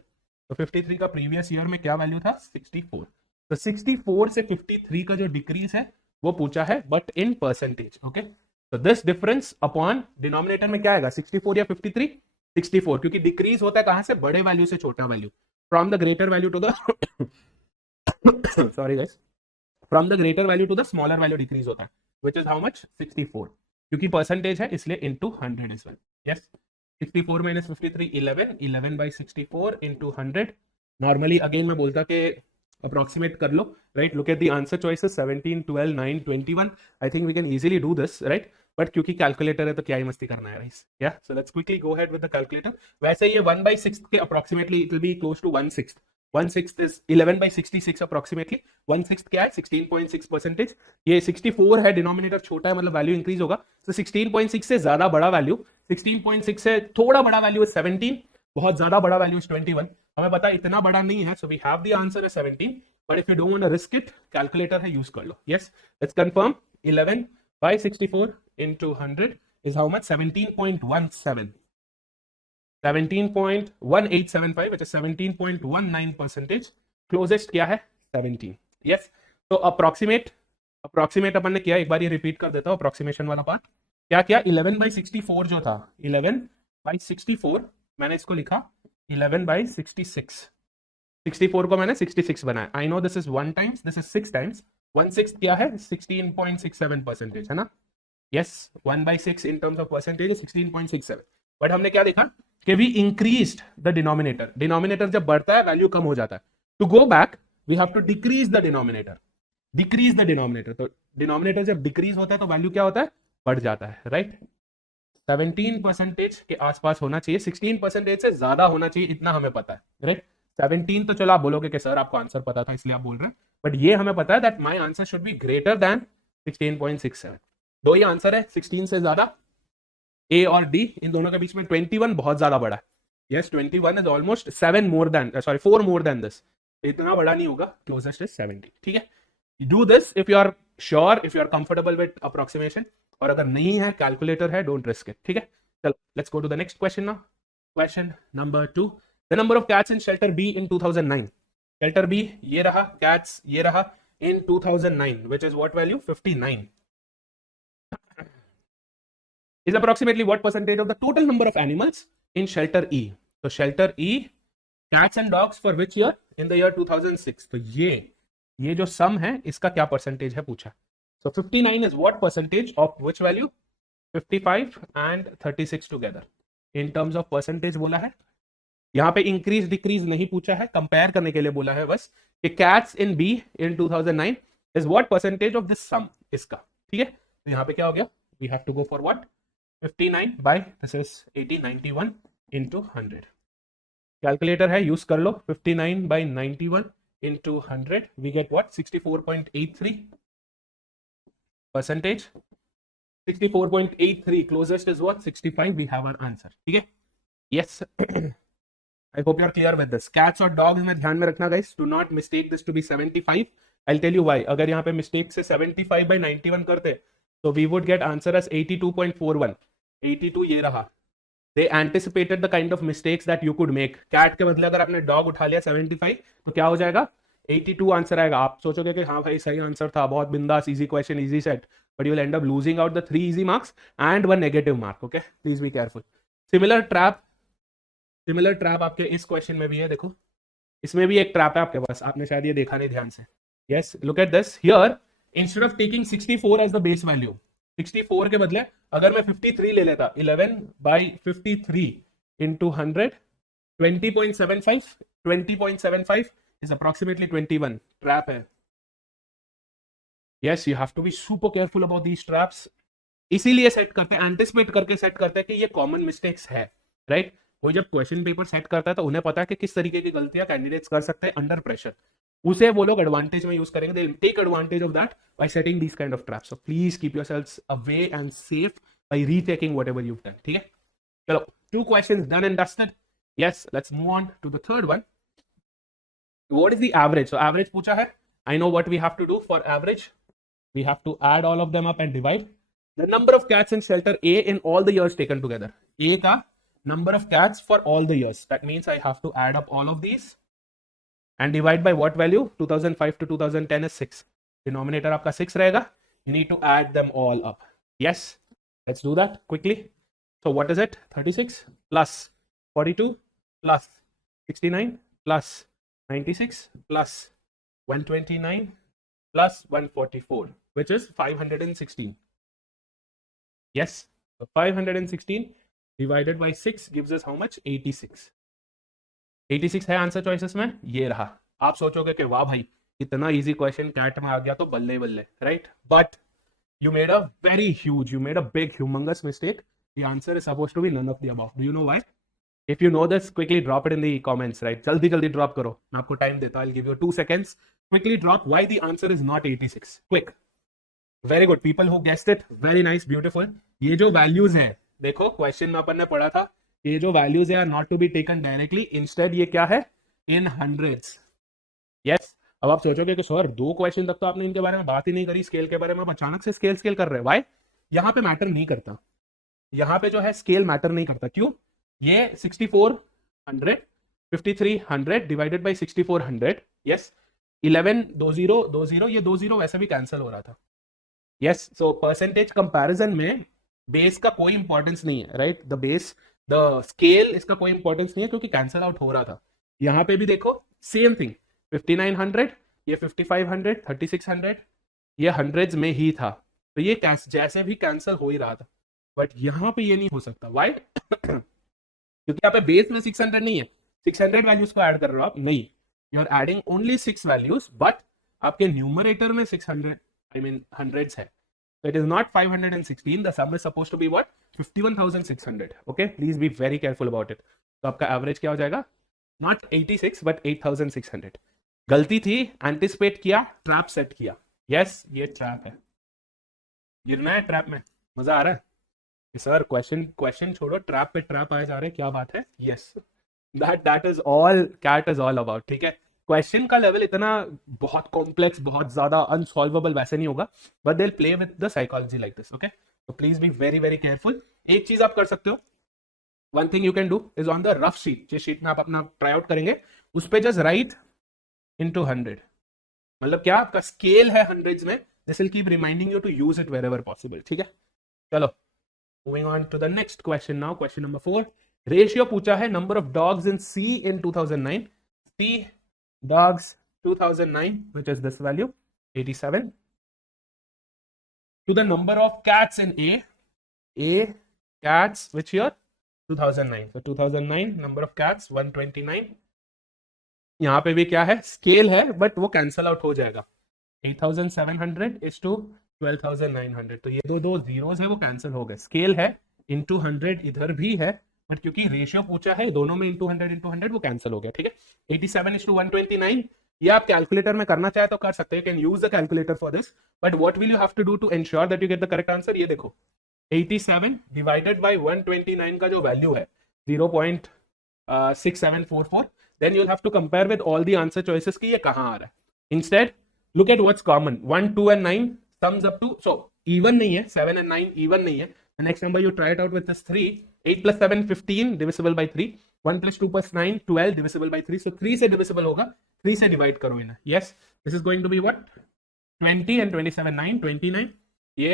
So 53 का previous year में क्या value था? 64. तो 64 से 53 का जो decrease है वो पूछा है, but in percentage. Okay. So this difference upon denominator में क्या आएगा? 64 या 53? 64, क्योंकि decrease होता है कहां से? बड़े value से छोटा value. From the greater value to the sorry guys. From the greater value to the smaller value decrease होता है, which is how much? 64. क्योंकि परसेंटेज है इसलिए into 100 as well. Yes, 64 minus 53, 11. 11 by 64 into 100. Normally again मैं बोलता कि approximate कर लो, right? Look at the answer choices: 17, 12, 9, 21. I think we can easily do this, right? But क्योंकि calculator है तो क्या ही मस्ती करना है, guys. Yeah, so let's quickly go ahead with the calculator. वैसे ये 1/6 के approximately it will be close to 1/6. 1/6 is 11 by 66 approximately. 1/6 क्या है? 16.6%. ये 64 है, डिनोमिनेटर छोटा है, मतलब वैल्यू इंक्रीज होगा. तो 16.6 से ज्यादा बड़ा वैल्यू, 16.6 से थोड़ा बड़ा वैल्यू है 17, बहुत ज्यादा बड़ा वैल्यू है 21. हमें पता है इतना बड़ा नहीं है, so we have the answer है 17. But if you don't want to risk it, calculator है, यूज कर लो. Yes, let's confirm. 11 by 64 into 100 is how much? 17.17. 17.1875, which is 17.19%. Closest क्या है? 17. Yes. तो approximate अपन ने किया, एक बार ये रिपीट कर देता हूँ अप्रोक्सीमेशन वाला पार्ट. क्या किया? 11/64 जो था, 11/64 मैंने इसको लिखा 11/66. 64 को मैंने 66 बनाया. I know this is 1 times, this is 6 times. 1/6 क्या है? 16.67% है ना. Yes, 1/6 in terms of percentage 16.67. But हमने क्या देखा कि we increased the denominator. Denominator जब बढ़ता है वैल्यू कम हो जाता है. To go back we have to decrease the denominator. Decrease the denominator. तो डिनोमिनेटर जब डिक्रीज होता है तो वैल्यू क्या होता है? बढ़ जाता है. राइट. 17% के आसपास होना चाहिए, 16% से ज्यादा होना चाहिए, इतना हमें पता है. राइट. 17 तो चलो आप बोलोगे कि सर आपको आंसर पता था इसलिए आप बोल रहे हैं, बट ये हमें पता है that my answer should be greater than 16.67. दो ही आंसर है, 16 से ज्यादा. ए और डी, इन दोनों के बीच में 21 बहुत ज्यादा बड़ा है. Yes, 21 is almost 7 more than, sorry 4 more than this. इतना बड़ा नहीं होगा. Closest is 70. ठीक है. Do this if you are sure, if you are comfortable with approximation. और अगर नहीं है, कैलकुलेटर है, डोंट रिस्क इट. ठीक है. चलो let's go to the next question now. Question number 2. The number of cats in shelter B in 2009. Shelter B ये रहा, कैट्स ये रहा इन 2009, which is what value? 59. is approximately what percentage of the total number of animals in shelter E? So shelter E, cats and dogs for which year? In the year 2006. तो ये जो sum है इसका क्या परसेंटेज है पूछा. So 59 is what percentage of which value? 55 and 36 together. In terms of percentage बोला है. यहाँ पे इंक्रीज डिक्रीज नहीं पूछा है, कंपेयर करने के लिए बोला है बस कि cats in B in 2009 is what percentage of this sum इसका. ठीक है. तो यहाँ पे क्या हो गया? We have to go for what? 59 by this is 8091 into 100. Calculator है, यूज कर लो. 59 by 91 into 100 we get what? 64.83 percentage. 64.83. closest is what? 65. we have our answer. ठीक है. yes. I hope you are clear with this. Cats और dogs में ध्यान में रखना guys. Do not mistake this to be 75. I'll tell you why. अगर यहाँ पे mistake से 75 by 91 करते तो we would get answer as 82.41. 82 ये रहा. They anticipated the kind of mistakes that you could make. Cat के बदले अगर आपने dog उठा लिया 75 तो क्या हो जाएगा? 82 आंसर आएगा. आप सोचोगे कि हाँ भाई सही आंसर था, बहुत बिंदास, easy question, easy set, but you will end up losing out the 3 easy marks and 1 negative mark. Okay, please be careful. Similar trap आपके इस क्वेश्चन में भी है. देखो इसमें भी एक ट्रैप है आपके पास, आपने शायद ये देखा नहीं ध्यान से. Yes, look at this here. Instead of taking 64 as the base value, 64 के बदले अगर मैं 53 ले लेता, 11/53 into 100, 20.75 is approximately 21. ट्रैप है. Yes, you have to be super careful about these traps. इसीलिए सेट करते हैं, एंटिसिपेट करके सेट करते हैं कि ये कॉमन मिस्टेक्स है. राइट. कोई जब क्वेश्चन पेपर सेट करता है तो उन्हें पता है कि किस तरीके की गलतियां कैंडिडेट्स कर सकते हैं अंडर प्रेशर. उसे वो लोग एडवांटेज में यूज करेंगे. They take advantage of that by setting these kind of traps. So please keep yourselves away and safe by rechecking whatever you have done. ठीक है. चलो 2 questions done and dusted. Yes, let's move on to the third one. What is the average? So average पूछा है. I know what we have to do for average. We have to add all of them up and divide the number of cats in shelter A in all the years taken together. A का number of cats for all the years. That means I have to add up all of these and divide by what value? 2005 to 2010 is 6. Denominator आपका 6 रहेगा. You need to add them all up. Yes, let's do that quickly. So what is it? 36 plus 42 plus 69 plus 96 plus 129 plus 144, which is 516. Yes, so 516 divided by 6 gives us how much? 86. 86 है आंसर चॉइसेस में. ये रहा. आप सोचोगे कि वाह भाई इतना इजी क्वेश्चन कैट में आ गया तो बल्ले बल्ले. Right. But you made a very huge, you made a big humongous mistake. The answer is supposed to be none of the above. Do you know why? If you know this, quickly drop it in the comments. Right. जल्दी जल्दी drop करो. मैं आपको टाइम देता हूं. I'll give you 2 seconds. Quickly drop why the answer is not 86. Quick. Very good. People who guessed it. Very nice. Beautiful. ये जो values हैं, देखो क्वेश्चन में अपन ने पढ़ा था, ये जो वैल्यूज है not to be taken directly, instead ये क्या है? In hundreds. यस. अब आप सोचोगे कि सर 2 क्वेश्चन तक तो आपने इनके बारे में बात ही नहीं करी, स्केल के बारे में. अचानक से स्केल कर रहे हैं. व्हाई? यहाँ पे मैटर नहीं करता. यहाँ पे जो है स्केल मैटर नहीं करता। क्यों? ये 6400 5300 डिवाइडेड बाई 6400, यस 112020, ये 20 वैसे भी कैंसिल हो रहा था। यस, सो परसेंटेज कंपैरिजन में बेस का कोई इंपॉर्टेंस नहीं है, right? The base, the scale, इसका कोई इंपॉर्टेंस नहीं है क्योंकि कैंसिल आउट हो रहा था। यहाँ पे भी देखो सेम थिंग, 5900, ये 5500, 3600, ये हंड्रेड्स में ही था, तो ये जैसे भी कैंसिल हो ही रहा था। बट यहाँ पे ये नहीं हो सकता। वाई? क्योंकि यहाँ पे बेस में 600 नहीं है, 600 वैल्यूज को ऐड कर रहे हो आप, नहीं, you are adding only 6 values, but आपके न्यूमरेटर में 600, आई मीन हंड्रेड्स है, so it is not 516, the sum is supposed to be what? 51,600. okay, please be very careful about it. तो आपका एवरेज क्या हो जाएगा? not 86 but 8,600. गलती थी, एंटिसिपेट किया, ट्रैप सेट किया। यस, ये ट्रैप है, गिरना है ट्रैप में। मजा आ रहा है सर? क्वेश्चन छोड़ो, ट्रैप पे ट्रैप आए जा रहे हैं, क्या बात है? Yes, that is all CAT is all about. ठीक है, क्वेश्चन का लेवल इतना बहुत कॉम्प्लेक्स, बहुत ज्यादा अनसॉल्वेबल वैसे नहीं होगा, but they play with the psychology like this. Okay, तो please be very very careful. एक चीज आप कर सकते हो, one thing you can do is on the rough sheet, जिस शीट में आप अपना ट्राई आउट करेंगे, उस पे जस्ट राइट इनटू 100। मतलब क्या, आपका स्केल है हंड्रेड्स में, this will keep reminding you to use it wherever possible. ठीक है, चलो moving on to the next question now, question number 4। Ratio पूछा है number of dogs in C in 2009। C dogs 2009, which is this value 87, to the number of cats in A cats which year? 2009. so 2009 number of cats 129. यहाँ पे भी क्या है, स्केल है, बट वो कैंसल आउट हो जाएगा। 8,700 is to 12,900, तो ये दो जीरोस है वो कैंसिल हो गए। स्केल है इंटू 100 इधर भी है, बट क्योंकि रेशियो पूछा है दोनों में इंटू 100 वो कैंसिल हो गया। ठीक है, 87 is to 129। ये आप कैलकुलेटर में करना चाहे तो कर सकते हैं, can use the calculator for this, but what will you have to do to ensure that you get the correct answer? ये देखो, 87 डिवाइडेड बाय 129 का जो वैल्यू है 0.6744, then you'll have to compare with all the answer choices कि ये कहाँ आ रहा है। Instead, look at what's common. 1, 2 and 9 sums up to, so even नहीं है, 7 and 9 even नहीं है। The next number you try it out with is 3. 8 plus 7 15 divisible by 3. 1 plus 2 plus 9 12 divisible by 3. So 3 से divisible होगा, 3 से divide करो इन्हें। Yes, this is going to be what? 20 and 27 9 29, ये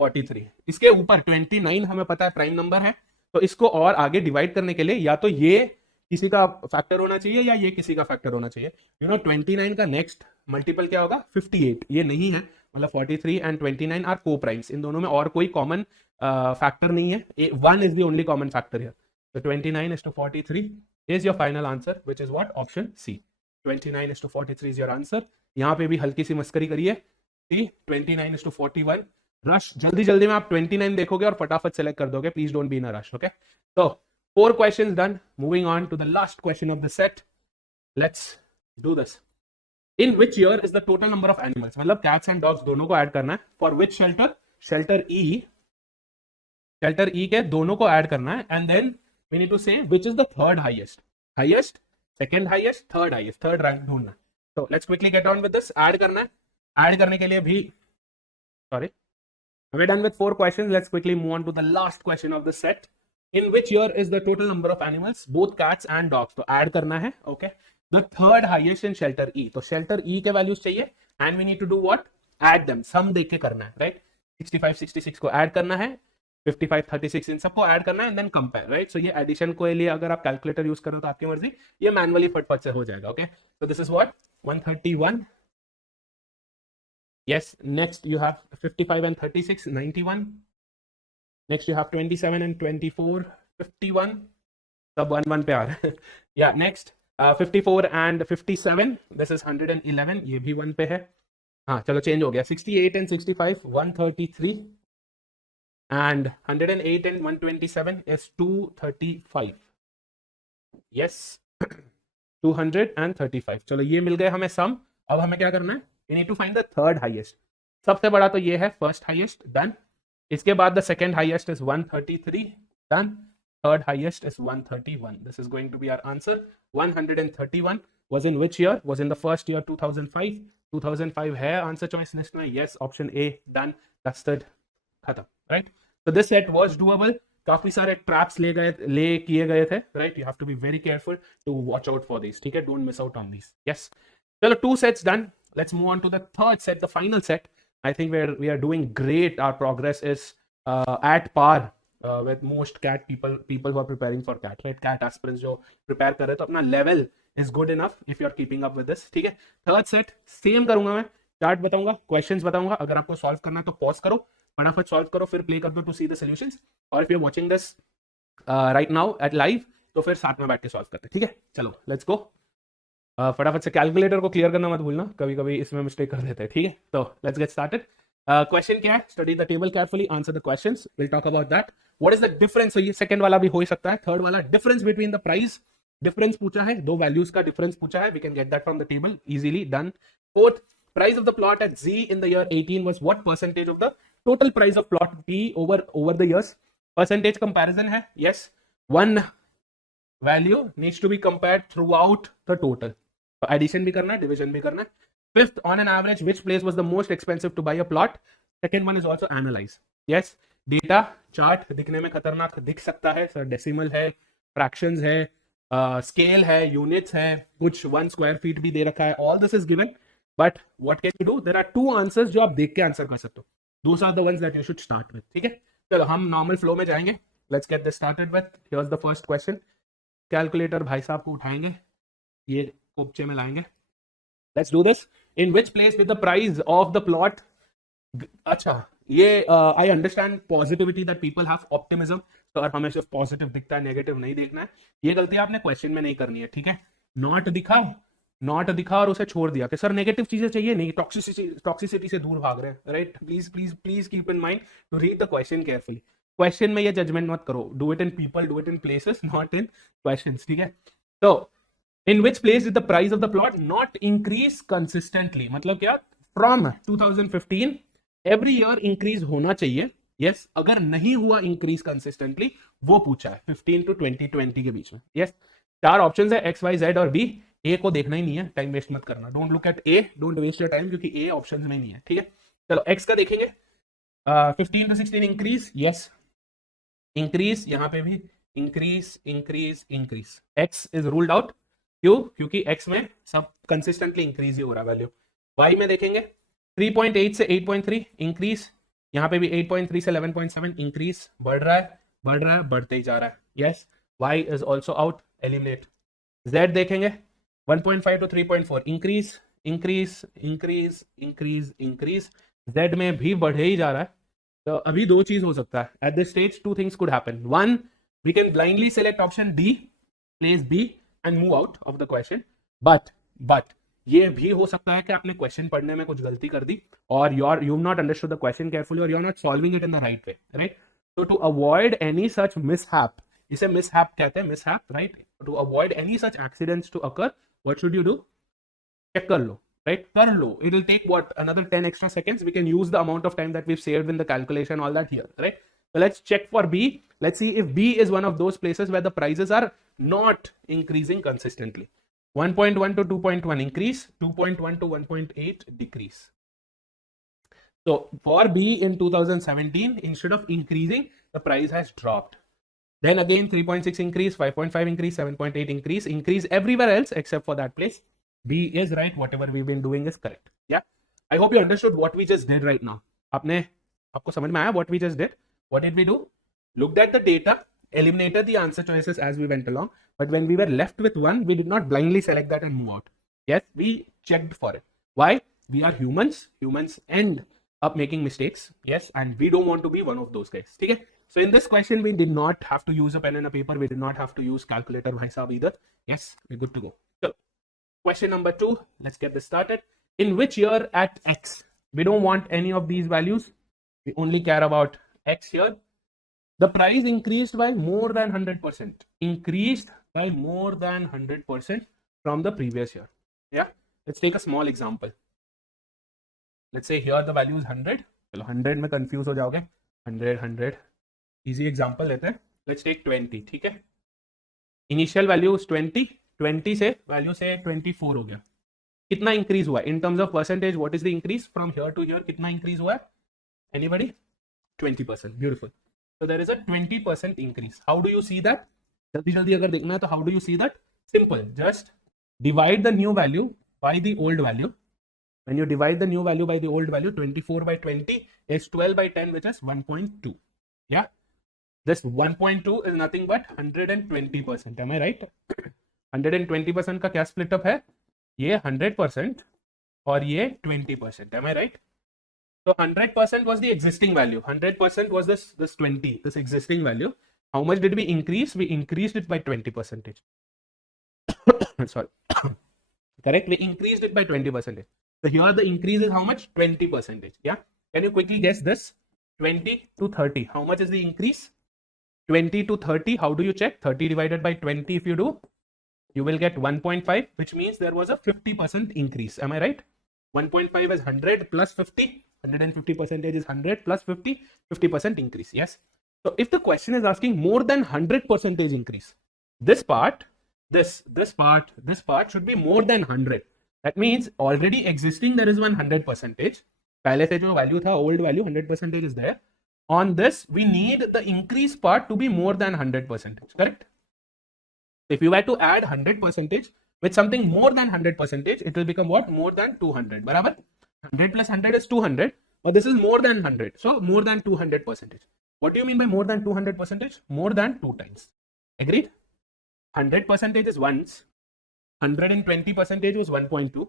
43। इसके ऊपर 29 हमें पता है प्राइम नंबर है, तो इसको और आगे डिवाइड करने के लिए या तो ये किसी का फैक्टर होना चाहिए या ये किसी का फैक्टर होना चाहिए। यू नो 29 का नेक्स्ट मल्टीपल क्या होगा? 58। ये नहीं है, मतलब 43 एंड 29 आर को प्राइम्स, इन दोनों में और कोई कॉमन फैक्टर नहीं है, 1 is the only common factor here. So 29 is to 43 is your final answer, which is what? Option C. 29 is to 43 is your answer. यहाँ पे भी हल्की सी मस्करी करिए। 29 is to 41. रश, जल्दी जल्दी में आप 29 देखोगे और फटाफट सेलेक्ट कर दोगे। Please don't be in a rush. Okay, तो 4 questions done. Moving on to the last question of the set. Let's do this. In which year is the total number of animals? मतलब cats and dogs दोनों को ऐड करना है। For which shelter? Shelter E के दोनों को ऐड करना है, and then we need to say which is the third highest, second highest, third highest, third rank ढूंढना। So let's quickly get on with this. Add करना है, ऐड करने के लिए भी we're done with 4 questions. Let's quickly move on to the last question of the set. In which year is the total number of animals, both cats and dogs? तो ऐड करना है। Okay, the third highest in shelter E, तो shelter E के वैल्यूज चाहिए, and we need to do what? Add them, sum देख के करना है, right? 65 66 को ऐड करना है, 55 36 इन सबको ऐड करना है, एंड देन कंपेयर, राइट? सो ये एडिशन के लिए अगर आप कैलकुलेटर यूज करो तो आपकी मर्जी, ये मैनुअली फटफट से हो जाएगा। Okay, so this is what 131। Yes, next you have 55 and 36 91। Next you have 27 and 24 51, सब 1 1 पे आ रहा है। या नेक्स्ट 54 एंड 57, दिस इज 111, ये भी 1 पे है। हाँ चलो चेंज हो गया। 68 and 65 133, and 108 and 127 is 235। yes 235। चलो ये मिल गए हमें सम। अब हमें क्या करना है? we need to find the third highest। सबसे बड़ा तो ये है फर्स्ट हाईएस्ट, डन। इसके बाद the second highest is 133, done. Third highest is 131। This is going to be our answer. 131 was in which year? was in the first year 2005। 2005 है आंसर चॉइस लिस्ट में। yes, option A, done, dusted, खत्म, right? So this set was doable. काफी सारे ट्रैप्स ले किए गए थे, right? You have to be very careful to watch out for this, ठीक है? Don't miss out on this. Yes, चलो 2 sets done. Let's move on to the third set, the final set. I think we are doing great. Our progress is at par with most CAT people who are preparing for CAT, right? CAT aspirants जो prepare कर रहे हैं, तो अपना level is good enough if you are keeping up with this, ठीक है? Third set same करूंगा मैं, चार्ट बताऊंगा, क्वेश्चंस बताऊंगा. अगर आपको सॉल्व करना है तो पॉज करो, फटाफट सॉल्व करो, फिर प्ले कर दो टू सी द सॉल्यूशंस. और if you are watching this right now at live, तो फिर साथ में बैठ के सॉल्व करते हैं, ठीक है? चलो लेट्स गो. फटाफट से कैलकुलेटर को क्लियर करना मत भूलना, कभी कभी इसमें मिस्टेक कर देते हैं, ठीक है? तो लेट्स गेट स्टार्टेड. क्वेश्चन क्या है? Study the table carefully, answer the questions, will talk about that. What is the difference? ये सेकंड वाला भी हो ही सकता है. थर्ड वाला, difference between the price. Difference पूछा है, दो वैल्यूज का डिफरेंस पूछा है. We can get that from the table easily. Done. Fourth, price of the plot at Z in the year 18 was what percentage of the total price of plot B over the years? Percentage comparison है. Yes, one value needs to be compared throughout the total. So addition भी करना है, division भी करना है. Fifth, on an average, which place was the most expensive to buy a plot? Second one is also analyze. Yes, data chart दिखने में खतरनाक दिख सकता है सर, decimal है, fractions है, scale है, units है, कुछ 1 square feet भी दे रखा है. All this is given. But what can you do? There are 2 answers जो आप देख के आंसर कर सकते हो. Those are the ones that you should start with. ठीक है, चलो हम नॉर्मल फ्लो में जाएंगे. Let's get this started with. Here's the first question. Calculator भाई साहब को उठाएंगे, ये कोपचे में लाएंगे. Let's do this. In which place with the price of the plot? अच्छा, ये I understand positivity that people have optimism. तो और हमें सिर्फ पॉजिटिव दिखता है, नेगेटिव नहीं देखना है. ये गलती आपने क्वेश्चन में नहीं करनी है, ठीक है? नॉट दिखा और उसे छोड़ दिया कि सर नेगेटिव चीजें चाहिए नहीं, टॉक्सिसिटी से दूर भाग रहे हैं, right? Please please please keep in mind to read the question carefully. Question में ये जजमेंट मत करो. Do it in people, do it in places, not in questions, ठीक है? तो in which place is the price of the plot not increase consistently? मतलब क्या? फ्रॉम 2015 एवरी ईयर इंक्रीज होना चाहिए. यस, अगर नहीं हुआ इंक्रीज कंसिस्टेंटली, वो पूछा है 15 to 2020 के बीच में. यस, 4 ऑप्शंस है, एक्स वाई जेड और बी. ए को देखना ही नहीं है, टाइम वेस्ट मत करना. Don't look at A, don't waste your time, क्योंकि ए ऑप्शंस में नहीं है, ठीक है? चलो एक्स का देखेंगे. 15 to 16 इंक्रीज. Yes, increase. यहां पे भी increase increase increase. X is ruled out. क्यों? क्योंकि एक्स में सब कंसिस्टेंटली इंक्रीज ही हो रहा है वैल्यू. वाई में देखेंगे 3.8 से 8.3 इंक्रीज. यहां पे भी 8.3 से 11.7 इंक्रीज. बढ़ रहा है, बढ़ते ही जा रहा है. Yes, Y is also out, eliminate. Z देखेंगे 1.5 to 3.4 increase increase increase increase increase. Z में भी बढ़े ही जा रहा है. तो अभी 2 चीज हो सकता है. At this stage 2 things could happen. One, we can blindly select option D, place B and move out of the question. But ये भी हो सकता है कि आपने क्वेश्चन पढ़ने में कुछ गलती कर दी और you've not understood the question carefully or you're not solving it in the right way, right? So to avoid any such mishap, इसे mishap कहते हैं, mishap, right? To avoid any such accidents to occur, what should you do? Check कर लो, right? कर लो. It will take what, another 10 extra seconds. We can use the amount of time that we've saved in the calculation, all that here, right? So let's check for B. Let's see if B is one of those places where the prices are not increasing consistently. 1.1 to 2.1 increase, 2.1 to 1.8 decrease. So for B in 2017, instead of increasing, the price has dropped. Then again 3.6 increase, 5.5 increase, 7.8 increase everywhere else except for that place. B is right. Whatever we've been doing is correct. Yeah. I hope you understood what we just did right now. आपको समझ में आया what we just did? What did we do? Looked at the data, eliminated the answer choices as we went along. But when we were left with one, we did not blindly select that and move out. Yes, we checked for it. Why? We are humans. Humans end up making mistakes. Yes, and we don't want to be one of those guys. Okay? So in this question, we did not have to use a pen and a paper. We did not have to use calculator bhai sahab either. Yes, we're good to go. So question number 2. Let's get this started. In which year at X? We don't want any of these values. We only care about X here. The price increased by more than 100%. Increased by more than 100% from the previous year. Yeah. Let's take a small example. Let's say here the value is 100. चलो 100 में confuse हो जाओगे. 100. Easy example लेते हैं. Let's take 20. ठीक है. Initial value is 20. 20 से value से 24 हो गया. कितना increase हुआ? In terms of percentage, what is the increase from here to here? कितना increase हुआ? Anybody? 20%. Beautiful. So there is a 20% increase. How do you see that? जल्दी जल्दी अगर देखना है तो how do you see that? Simple. Just divide the new value by the old value. When you divide the new value by the old value, 24 by 20 is 12 by 10, which is 1.2. Yeah. This 1.2 is nothing but 120%. Am I right? 120% का क्या split up है? ये 100% और ये 20%. Am I right? So 100% was the existing value. 100% was this 20, this existing value. How much did we increase? We increased it by 20%. Sorry. Correct? We increased it by 20%. So here the increase is how much? 20%. Yeah. Can you quickly guess this? 20 to 30. How much is the increase? 20 to 30. How do you check? 30 divided by 20. If you do, you will get 1.5, which means there was a 50% increase. Am I right? 1.5 is 100 plus 50. 150% is 100 plus 50. 50% increase. Yes. So if the question is asking more than 100% increase, this part should be more than 100. That means already existing there is 100%. पहले से जो value था, old value 100% is there. On this, we need the increase part to be more than 100%. Correct? If you were to add 100% with something more than 100%, it will become what? More than 200. बराबर? 100 plus 100 is 200, but this is more than 100. So more than 200%. What do you mean by more than 200%? More than 2 times. Agreed? 100% is once. 120% was 1.2. So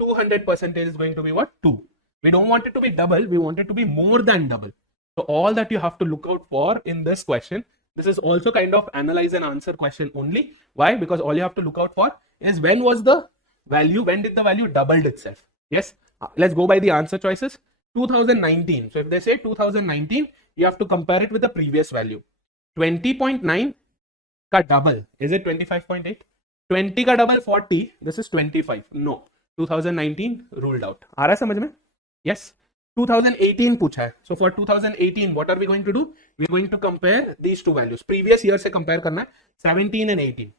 200% is going to be what? 2. We don't want it to be double. We want it to be more than double. So all that you have to look out for in this question, this is also kind of analyze and answer question only. Why? Because all you have to look out for is when was the value, when did the value doubled itself? Yes. Let's go by the answer choices. 2019. So if they say 2019, you have to compare it with the previous value. 20.9 का double. Is it 25.8? 20 का double 40. This is 25. No. 2019 ruled out. आ रहा है समझ में? Yes. 2018 पूछा है. So for 2018, what are we going to do? We are going to compare these two values. Previous year से compare करना है. 17 and 18.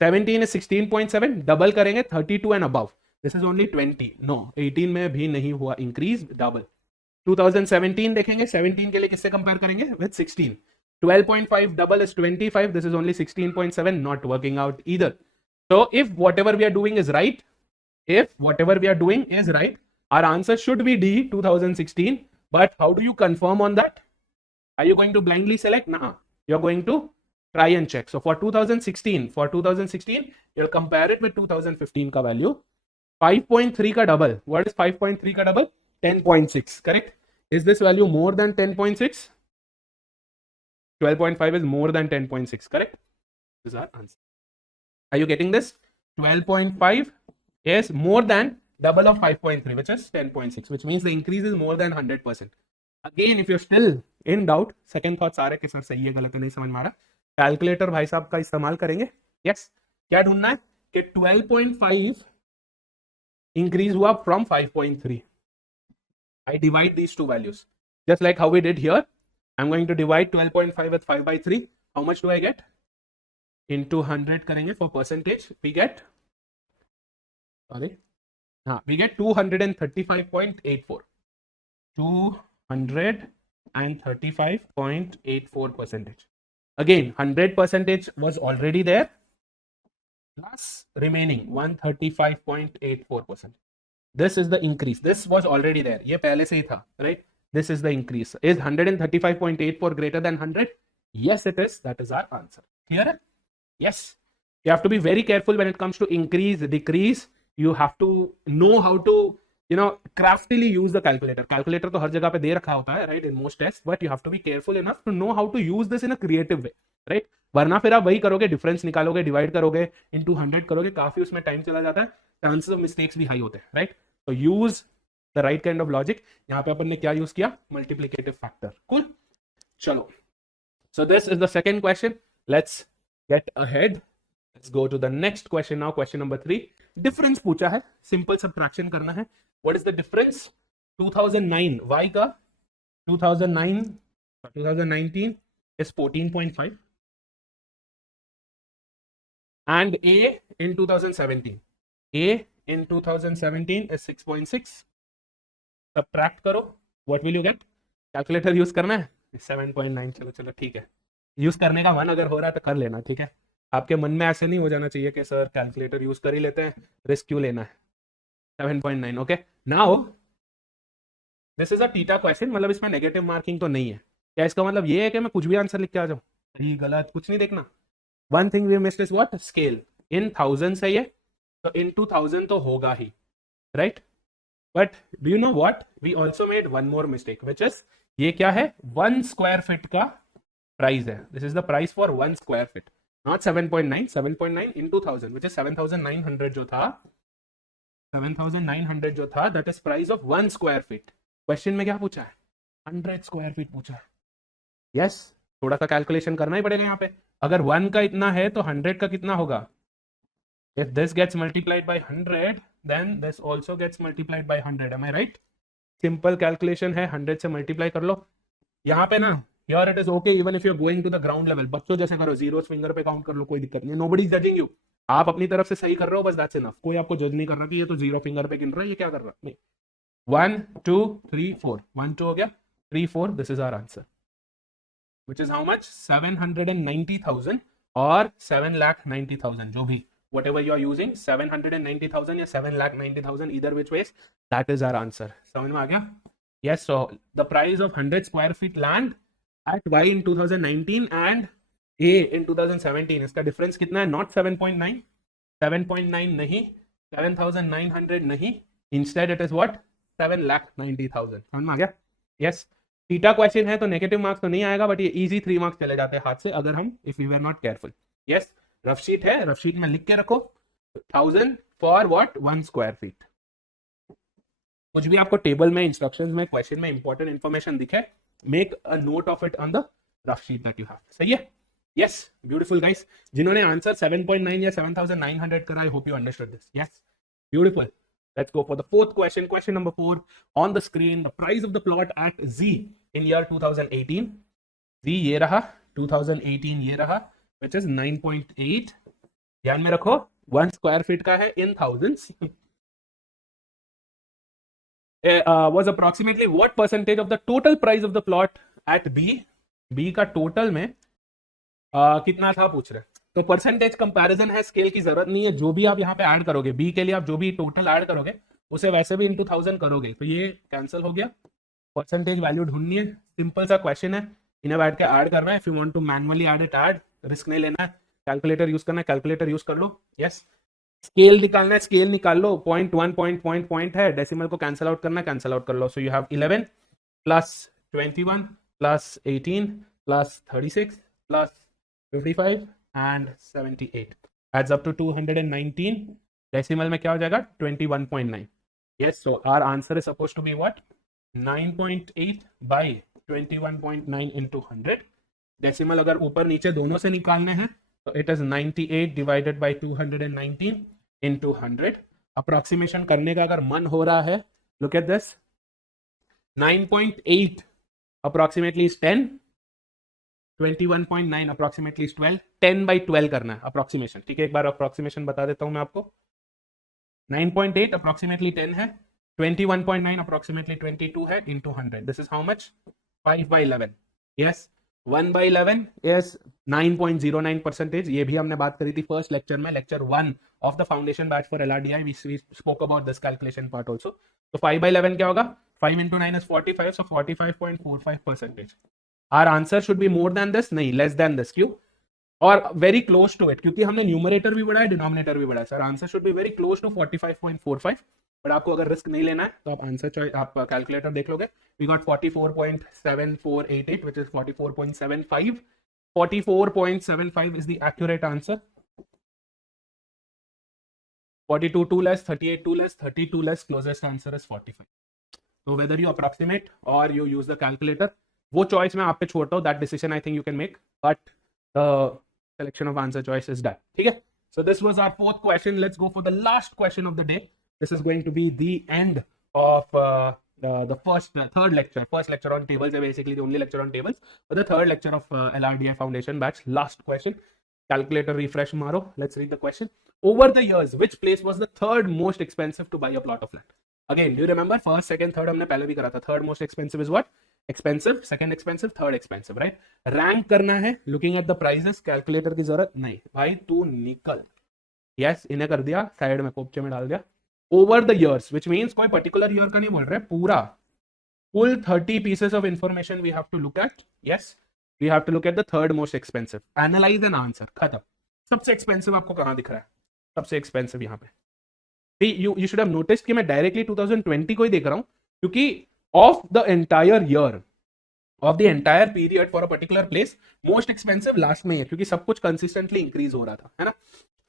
17 is 16.7. Double करेंगे 32 and above. This is only 20. No, 18 में भी नहीं हुआ increase, double. 2017 देखेंगे. 17 के लिए किससे compare करेंगे? With 16. 12.5 double is 25. This is only 16.7. Not working out either. So if whatever we are doing is right, our answer should be D, 2016. But how do you confirm on that? Are you going to blindly select? Nah. You're going to try and check. So for 2016, you'll compare it with 2015 का value. 5.3 का double. What is 5.3 का double? 10.6. Correct? Is this value more than 10.6? 12.5 is more than 10.6. Correct? This is our answer. Are you getting this? 12.5 is more than double of 5.3, which is 10.6, which means the increase is more than 100%. Again, if you're still in doubt, second thoughts आ रहे कि सर सही है गलत है नहीं समझ में आ रहा, कैलकुलेटर भाई साहब का इस्तेमाल करेंगे. यस, क्या ढूंढना है कि 12.5 increase हुआ from 5.3. I divide these two values just like how we did here. I'm going to divide 12.5 with 5 by 3. How much do I get? Into 100 करेंगे for percentage. We get 235.84. 235.84%. Again, 100% was already there. Plus remaining 135.84%. This is the increase. This was already there. ये पहले से ही था, right? This is the increase. Is 135.84 greater than 100? Yes, it is. That is our answer. Clear? Yes. You have to be very careful when it comes to increase, decrease. You have to know how to, craftily use the calculator. Calculator तो हर जगह पे दे रखा होता है, right? In most tests, but you have to be careful enough to know how to use this in a creative way, right? वरना फिर आप वही करोगे, डिफरेंस निकालोगे, डिवाइड करोगे, into 100 करोगे, काफी उसमें टाइम चला जाता है, चांसेस ऑफ मिस्टेक्स भी हाई होते हैं, राइट? तो use the right kind of logic. यहाँ पे अपन ने क्या यूज किया? Multiplicative factor. कूल, चलो. So this is the second question. Let's get ahead. Let's go to the next question now. Question number 3. Difference पूछा है, सिंपल सब्ट्रैक्शन करना है. What is the difference? 2009 y का 2019 is 14.5 and A in 2017. A in 2017 is 6.6. Subtract करो. What will you get? Calculator use करना है. 7.9, चलो चलो ठीक है, यूज करने का मन अगर हो रहा है तो कर लेना, ठीक है। आपके मन में ऐसे नहीं हो जाना चाहिए कि सर कैलकुलेटर यूज कर ही लेते हैं, रिस्क क्यों लेना है। 7.9, okay. Now this is a theta question, मतलब इसमें नेगेटिव मार्किंग तो नहीं है। क्या इसका मतलब ये है कि मैं कुछ भी आंसर लिख के आ जाऊं? सही गलत कुछ नहीं देखना। One thing we missed is what? Scale. In thousand है ये, तो इन 2000 तो होगा ही, right. But do you know what, we also made one more mistake which is, ये क्या है? 1 स्क्वायर फीट का प्राइस है। This is the price for 1 square feet, not 7.9। 7.9 in 2000 which is 7900 जो था, 7900 जो था, that is price of 1 square feet. Question में क्या पूछा है? 100 स्क्वायर फीट पूछा है। यस, थोड़ा सा कैलकुलेशन करना ही पड़ेगा यहाँ पे। अगर 1 का इतना है तो 100 का कितना होगा? If this gets multiplied by 100, then this also gets multiplied by 100. Am I right? Simple calculation है, 100 से मल्टीप्लाई कर लो। यहाँ पे ना, यार it is okay even if you are going to the ground level, बच्चों जैसे करो, जीरो फिंगर पे काउंट कर लो, कोई दिक्कत नहीं, नोबडी इज जजिंग यू। आप अपनी तरफ से सही कर रहे हो, बस दैट्स इनफ। कोई आपको जज नहीं कर रहा कि ये तो जीरो फिंगर पे गिन रहा है, ये क्या कर रहा है। नहीं, 1 2 3 4, 1 2 हो गया, 3 4, this is our answer which is how much? 790,000 और 7,90,000, जो भी whatever you are using, 790,000 या 7,90,000, either which ways, that is our answer. समझ में आ गया? Yes, so the price of 100 square feet land at Y in 2019 and A in 2017, इसका डिफरेंस कितना है? नॉट 7.9, 7.9 नहीं, 7,900 नहीं, इंस्टेड इट इज व्हाट? 7,90,000। समझ में आ गया? यस। थीटा क्वेश्चन है तो नेगेटिव मार्क्स तो नहीं आएगा, बट ये इजी 3 मार्क्स चले जाते हैं हाथ से अगर हम, if we were not careful. Yes, rough sheet है, रफ शीट में लिख के रखो 1000 फॉर व्हाट? 1 square feet. कुछ भी आपको टेबल में, इंस्ट्रक्शंस में, क्वेश्चन में इंपॉर्टेंट इंफॉर्मेशन दिखे, make a note of it on the rough sheet that you have. सही है? Yes, beautiful guys. जिन्होंने आंसर 7.9 या 7,900 करा, I hope you understood this. Yes, beautiful. Let's go for the fourth question. Question number 4 on the screen. The price of the plot at Z in year 2018. Z ये रहा, 2018 ये रहा, which is 9.8. ध्यान में रखो, 1 स्क्वायर फीट का है in thousands. Was approximately what percentage of the total price of the plot at B? B का टोटल में कितना था पूछ रहे। तो परसेंटेज कंपैरिजन है, स्केल की जरूरत नहीं है। जो भी आप यहाँ पे ऐड करोगे बी के लिए, आप जो भी टोटल ऐड करोगे उसे वैसे भी इंटू 1000 करोगे, तो ये कैंसिल हो गया। परसेंटेज वैल्यू ढूंढनी है, सिंपल सा क्वेश्चन है, इन्हें बैठ के ऐड करना है। If you want to manually add it, add, risk नहीं लेना है, कैलकुलेटर यूज करना है, कैलकुलेटर यूज कर लो। यस, स्केल निकालना है, स्केल निकाल लो, पॉइंट 1 पॉइंट है, डेसिमल को कैंसिल आउट करना है, कैंसिल आउट कर लो। So you have 11 plus 21 plus 18 plus 36 plus 55 and 78 adds up to 219. Decimal में क्या हो जाएगा? 21.9. Yes, so our answer is supposed to be what? 9.8 by 21.9 into 100. Decimal अगर ऊपर नीचे दोनों से निकालने हैं तो it is 98 divided by 219 into 100. Approximation करने का अगर मन हो रहा है, look at this. 9.8 approximately is 10. 21.9 approximately 12, 10 by 12 करना है अप्रोक्सीमेशन। ठीक है, एक बार अप्रोक्सीमेशन बता देता हूं मैं आपको। 9.8 अप्रोक्सीमेटली 10 है, 21.9 अप्रोक्सीमेटली 22 है, into 100। This is how much? 5 by 11। Yes, 1 by 11 is 9.09%। ये भी हमने बात करी थी फर्स्ट लेक्चर में, lecture 1 of the foundation batch for LRDI। We spoke about this calculation part also. तो 5 by 11 क्या होगा? 5 into 9 is 45, so 45.45%। Our answer should be more than this, नहीं less than this। क्यों? और very close to it, क्योंकि हमने न्यूमरेटर भी बढ़ाया, डिनोमिनेटर भी बढ़ाया। Sir answer should be very close to 45.45। But आपको अगर रिस्क नहीं लेना है तो आप आंसर चॉइस, आप कैलकुलेटर देख लोगे। We got 44.7488 which is 44.75। 44.75 is the accurate answer। 42 2 less, 38 2 less, 32 less, closest answer is 45। So whether you approximate or you use the calculator, वो चॉइस मैं आप पे छोड़ता हूँ, that decision I think you can make, but the selection of answer choice is done. ठीक है, so this was our fourth question. Let's go for the last question of the day. This is going to be the end of the third lecture. First lecture on tables is basically the only lecture on tables, but the third lecture of LRDI Foundation batch. Last question. Calculator refresh maro. Let's read the question. Over the years, which place was the third most expensive to buy a plot of land? Again, do you remember first, second, third हमने पहले भी करा था। Third most expensive is what? Expensive, second expensive, third expensive, right. Rank करना है, looking at the prices, calculator की जरूरत नहीं भाई, तू निकल। यस, इन्हें कर दिया साइड में, कोपचे में डाल दिया। Over the years, which means कोई पर्टिकुलर ईयर का नहीं बोल रहे, पूरा full 30 pieces of information we have to look at. Yes, we have to look at the third most expensive. Analyze and answer. खत्म। सबसे एक्सपेंसिव आपको कहां दिख रहा है? सबसे एक्सपेंसिव यहाँ पे। you should have noticed कि मैं डायरेक्टली 2020 को ही देख रहा हूं, क्योंकि of the entire year, of the entire period for a particular place, most expensive last में है, क्योंकि सब कुछ कंसिस्टेंटली इंक्रीज हो रहा था, है ना।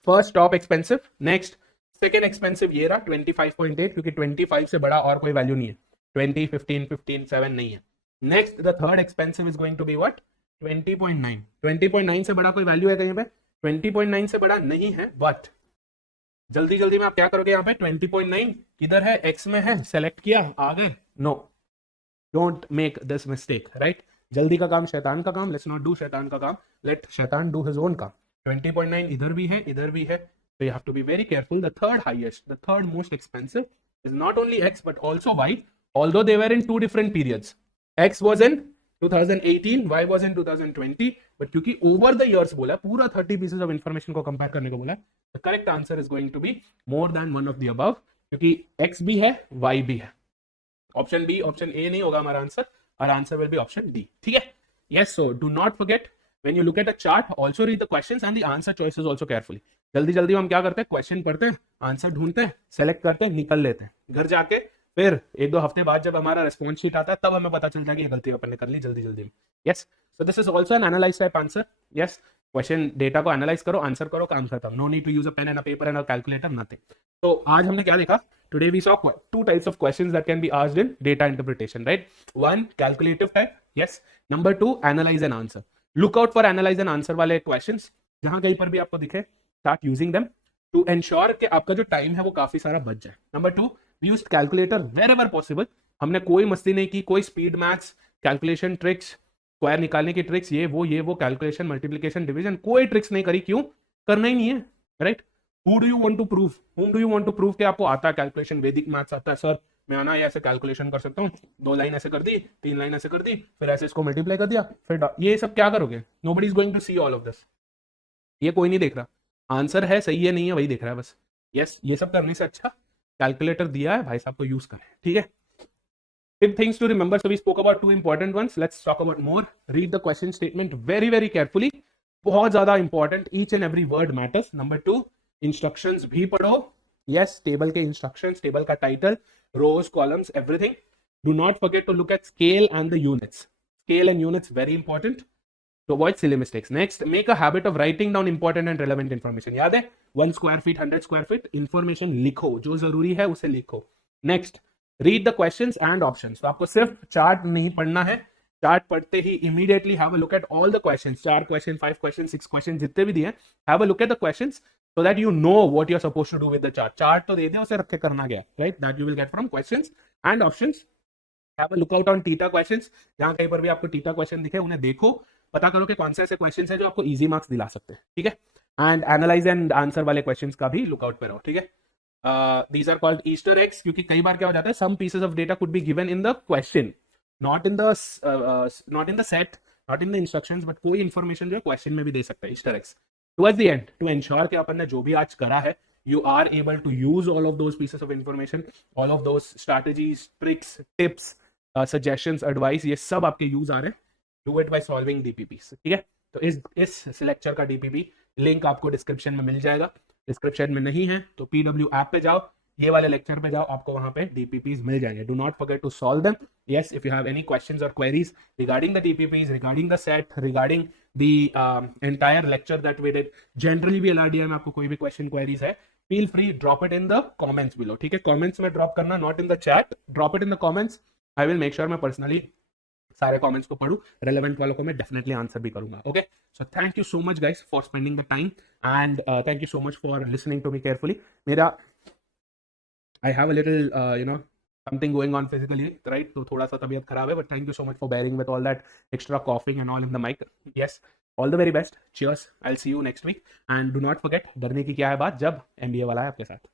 First top expensive, next second expensive ये रहा 25.8, क्योंकि 25 से बड़ा और कोई वैल्यू नहीं है। 20, 15, 15, 7 नहीं है। Next the third expensive is going to be what? 20.9। 20.9 से बड़ा कोई वैल्यू है कहीं पे? 20.9 से बड़ा नहीं है, बट जल्दी जल्दी में आप क्या करोगे यहाँ पे? 20.9 किधर है? एक्स में है, सेलेक्ट किया, आ गए। No, don't make this mistake, right. जल्दी का काम शैतान का काम, लेट्स नॉट डू शैतान का काम, लेट शैतान डू हिज ओन काम। 20.9 इधर भी है, इधर भी है, so you have to be very careful. The third highest, the third most expensive is not only X but also Y, although they were in two different periods. X was in 2018, Y was in 2020, but क्योंकि over the years बोला, पूरा 30 pieces of information को compare करने को बोला, the correct answer is going to be more than one of the above, क्योंकि X भी है, Y भी है। ऑप्शन बी, ऑप्शन ए नहीं होगा हमारा आंसर, और answer will be option D, ठीक है। Yes, so do not forget when you look at a chart, also read the questions and the answer choices also carefully. जल्दी जल्दी हम क्या करते हैं? क्वेश्चन पढ़ते हैं, आंसर ढूंढते हैं, सेलेक्ट करते हैं, निकल लेते हैं। घर जाके फिर एक दो हफ्ते बाद जब हमारा रेस्पॉन्स शीट आता है, तब हमें पता चलता है कि ये गलती अपन ने कर ली जल्दी जल्दी में। Yes, so this is also an analyse type answer. Yes, question data को एनालाइज करो, आंसर करो, काम खत्म। No need to use a pen and a paper and a calculator, nothing. तो आज हमने क्या देखा? Today we saw two types of questions that can be asked in data interpretation, right? One, calculative type. Yes. Number two, analyze and answer. Look out for analyze and answer वाले questions, जहां कहीं पर भी आपको दिखे, start using them to ensure कि आपका जो टाइम है वो काफी सारा बच जाए। Number two, we used calculator wherever possible. हमने कोई मस्ती नहीं की, कोई speed maths, calculation tricks, square निकालने की ट्रिक्स, ये वो कैलकुलेशन, मल्टीप्लिकेशन, डिवीजन, कोई ट्रिक्स नहीं करी। क्यों? करना ही नहीं है, right. Who do you want to prove? Whom do you want to prove कि आपको आता है कैलकुलेशन, वैदिक मैथ्स आता है? सर मैं आना ये ऐसे कैलकुलेशन कर सकता हूँ, 2 लाइन ऐसे कर दी, 3 लाइन ऐसे कर दी, फिर ऐसे इसको मल्टीप्लाई कर दिया, फिर ये सब क्या करोगे? Nobody is going to see all of this. ये कोई नहीं देख रहा, आंसर है सही है नहीं है वही देख रहा है बस। यस, ये सब करने से अच्छा कैलकुलेटर दिया है भाई साहब को यूज करें, ठीक है। Tip things to remember. So we spoke about two important ones. Let's talk about more. Read the question statement very, very carefully. बहुत ज्यादा important. Each and every word matters. Number two, instructions भी पढ़ो. Yes, table के instructions, table का title, rows, columns, everything. Do not forget to look at scale and the units. Scale and units very important to avoid silly mistakes. Next, make a habit of writing down important and relevant information. याद है? 1 square feet, 100 square feet. Information लिखो, जो जरूरी है उसे लिखो. Next, read the questions and options. तो आपको सिर्फ चार्ट नहीं पढ़ना है, चार्ट पढ़ते ही immediately have a look at all the questions, 4 question, 5 question, 6 question, जितने भी दिए, have a look at the questions so that you know what you are supposed to do with the chart. Chart तो दे दे, उसे रख के करना क्या, right? That you will get from questions and options. Have a look out on theta questions, जहां कहीं पर भी आपको टीटा क्वेश्चन दिखे उन्हें देखो, पता करो कि कौन से ऐसे क्वेश्चंस हैं जो आपको इजी मार्क्स दिला सकते हैं, ठीक है। एंड एनालाइज एंड आंसर वाले क्वेश्चंस का भी लुक आउट पे रहो, ठीक है। These are called Easter eggs, क्योंकि कई बार क्या हो जाता है, some pieces of data could be given in the question, not in the set, not in the instructions, but कोई information जो है question में भी दे सकता है, Easter eggs. Towards the end, to ensure कि अपन ने जो भी आज करा है, you are able to use all of those pieces of information, all of those strategies, tricks, tips, suggestions, advice, ये सब आपके use आ रहे हैं. Do it by solving DPPs, ठीक है। तो इस लेक्चर का DPP लिंक आपको डिस्क्रिप्शन में मिल जाएगा। डिस्क्रिप्शन में नहीं है तो PW ऐप पे जाओ, ये वाले लेक्चर पे जाओ, आपको वहां पे DPPs मिल जाएंगे। Do not forget to solve them. Yes, if you have any questions और queries regarding the DPPs, regarding the set, regarding the entire lecture that we did, generally भी LRDI में आपको कोई भी क्वेश्चन क्वेरीज है, feel free, drop it in the comments below, ठीक है। कमेंट्स में ड्रॉप करना, not in the chat, drop it in the comments. I will make sure मैं पर्सनली सारे कमेंट्स को पढ़ूं, रेलेवेंट वालों को मैं डेफिनेटली आंसर भी करूंगा, okay. So thank you so much guys for spending the time and thank you so much for listening to me carefully. मेरा I have a little something going on physically, right, तो थोड़ा सा तबीयत खराब है, but thank you so much for bearing with all that extra coughing and all in the mic. Yes, all the very best, cheers, I will see you next week and do not forget, डरने की क्या है बात जब MBA वाला है आपके साथ।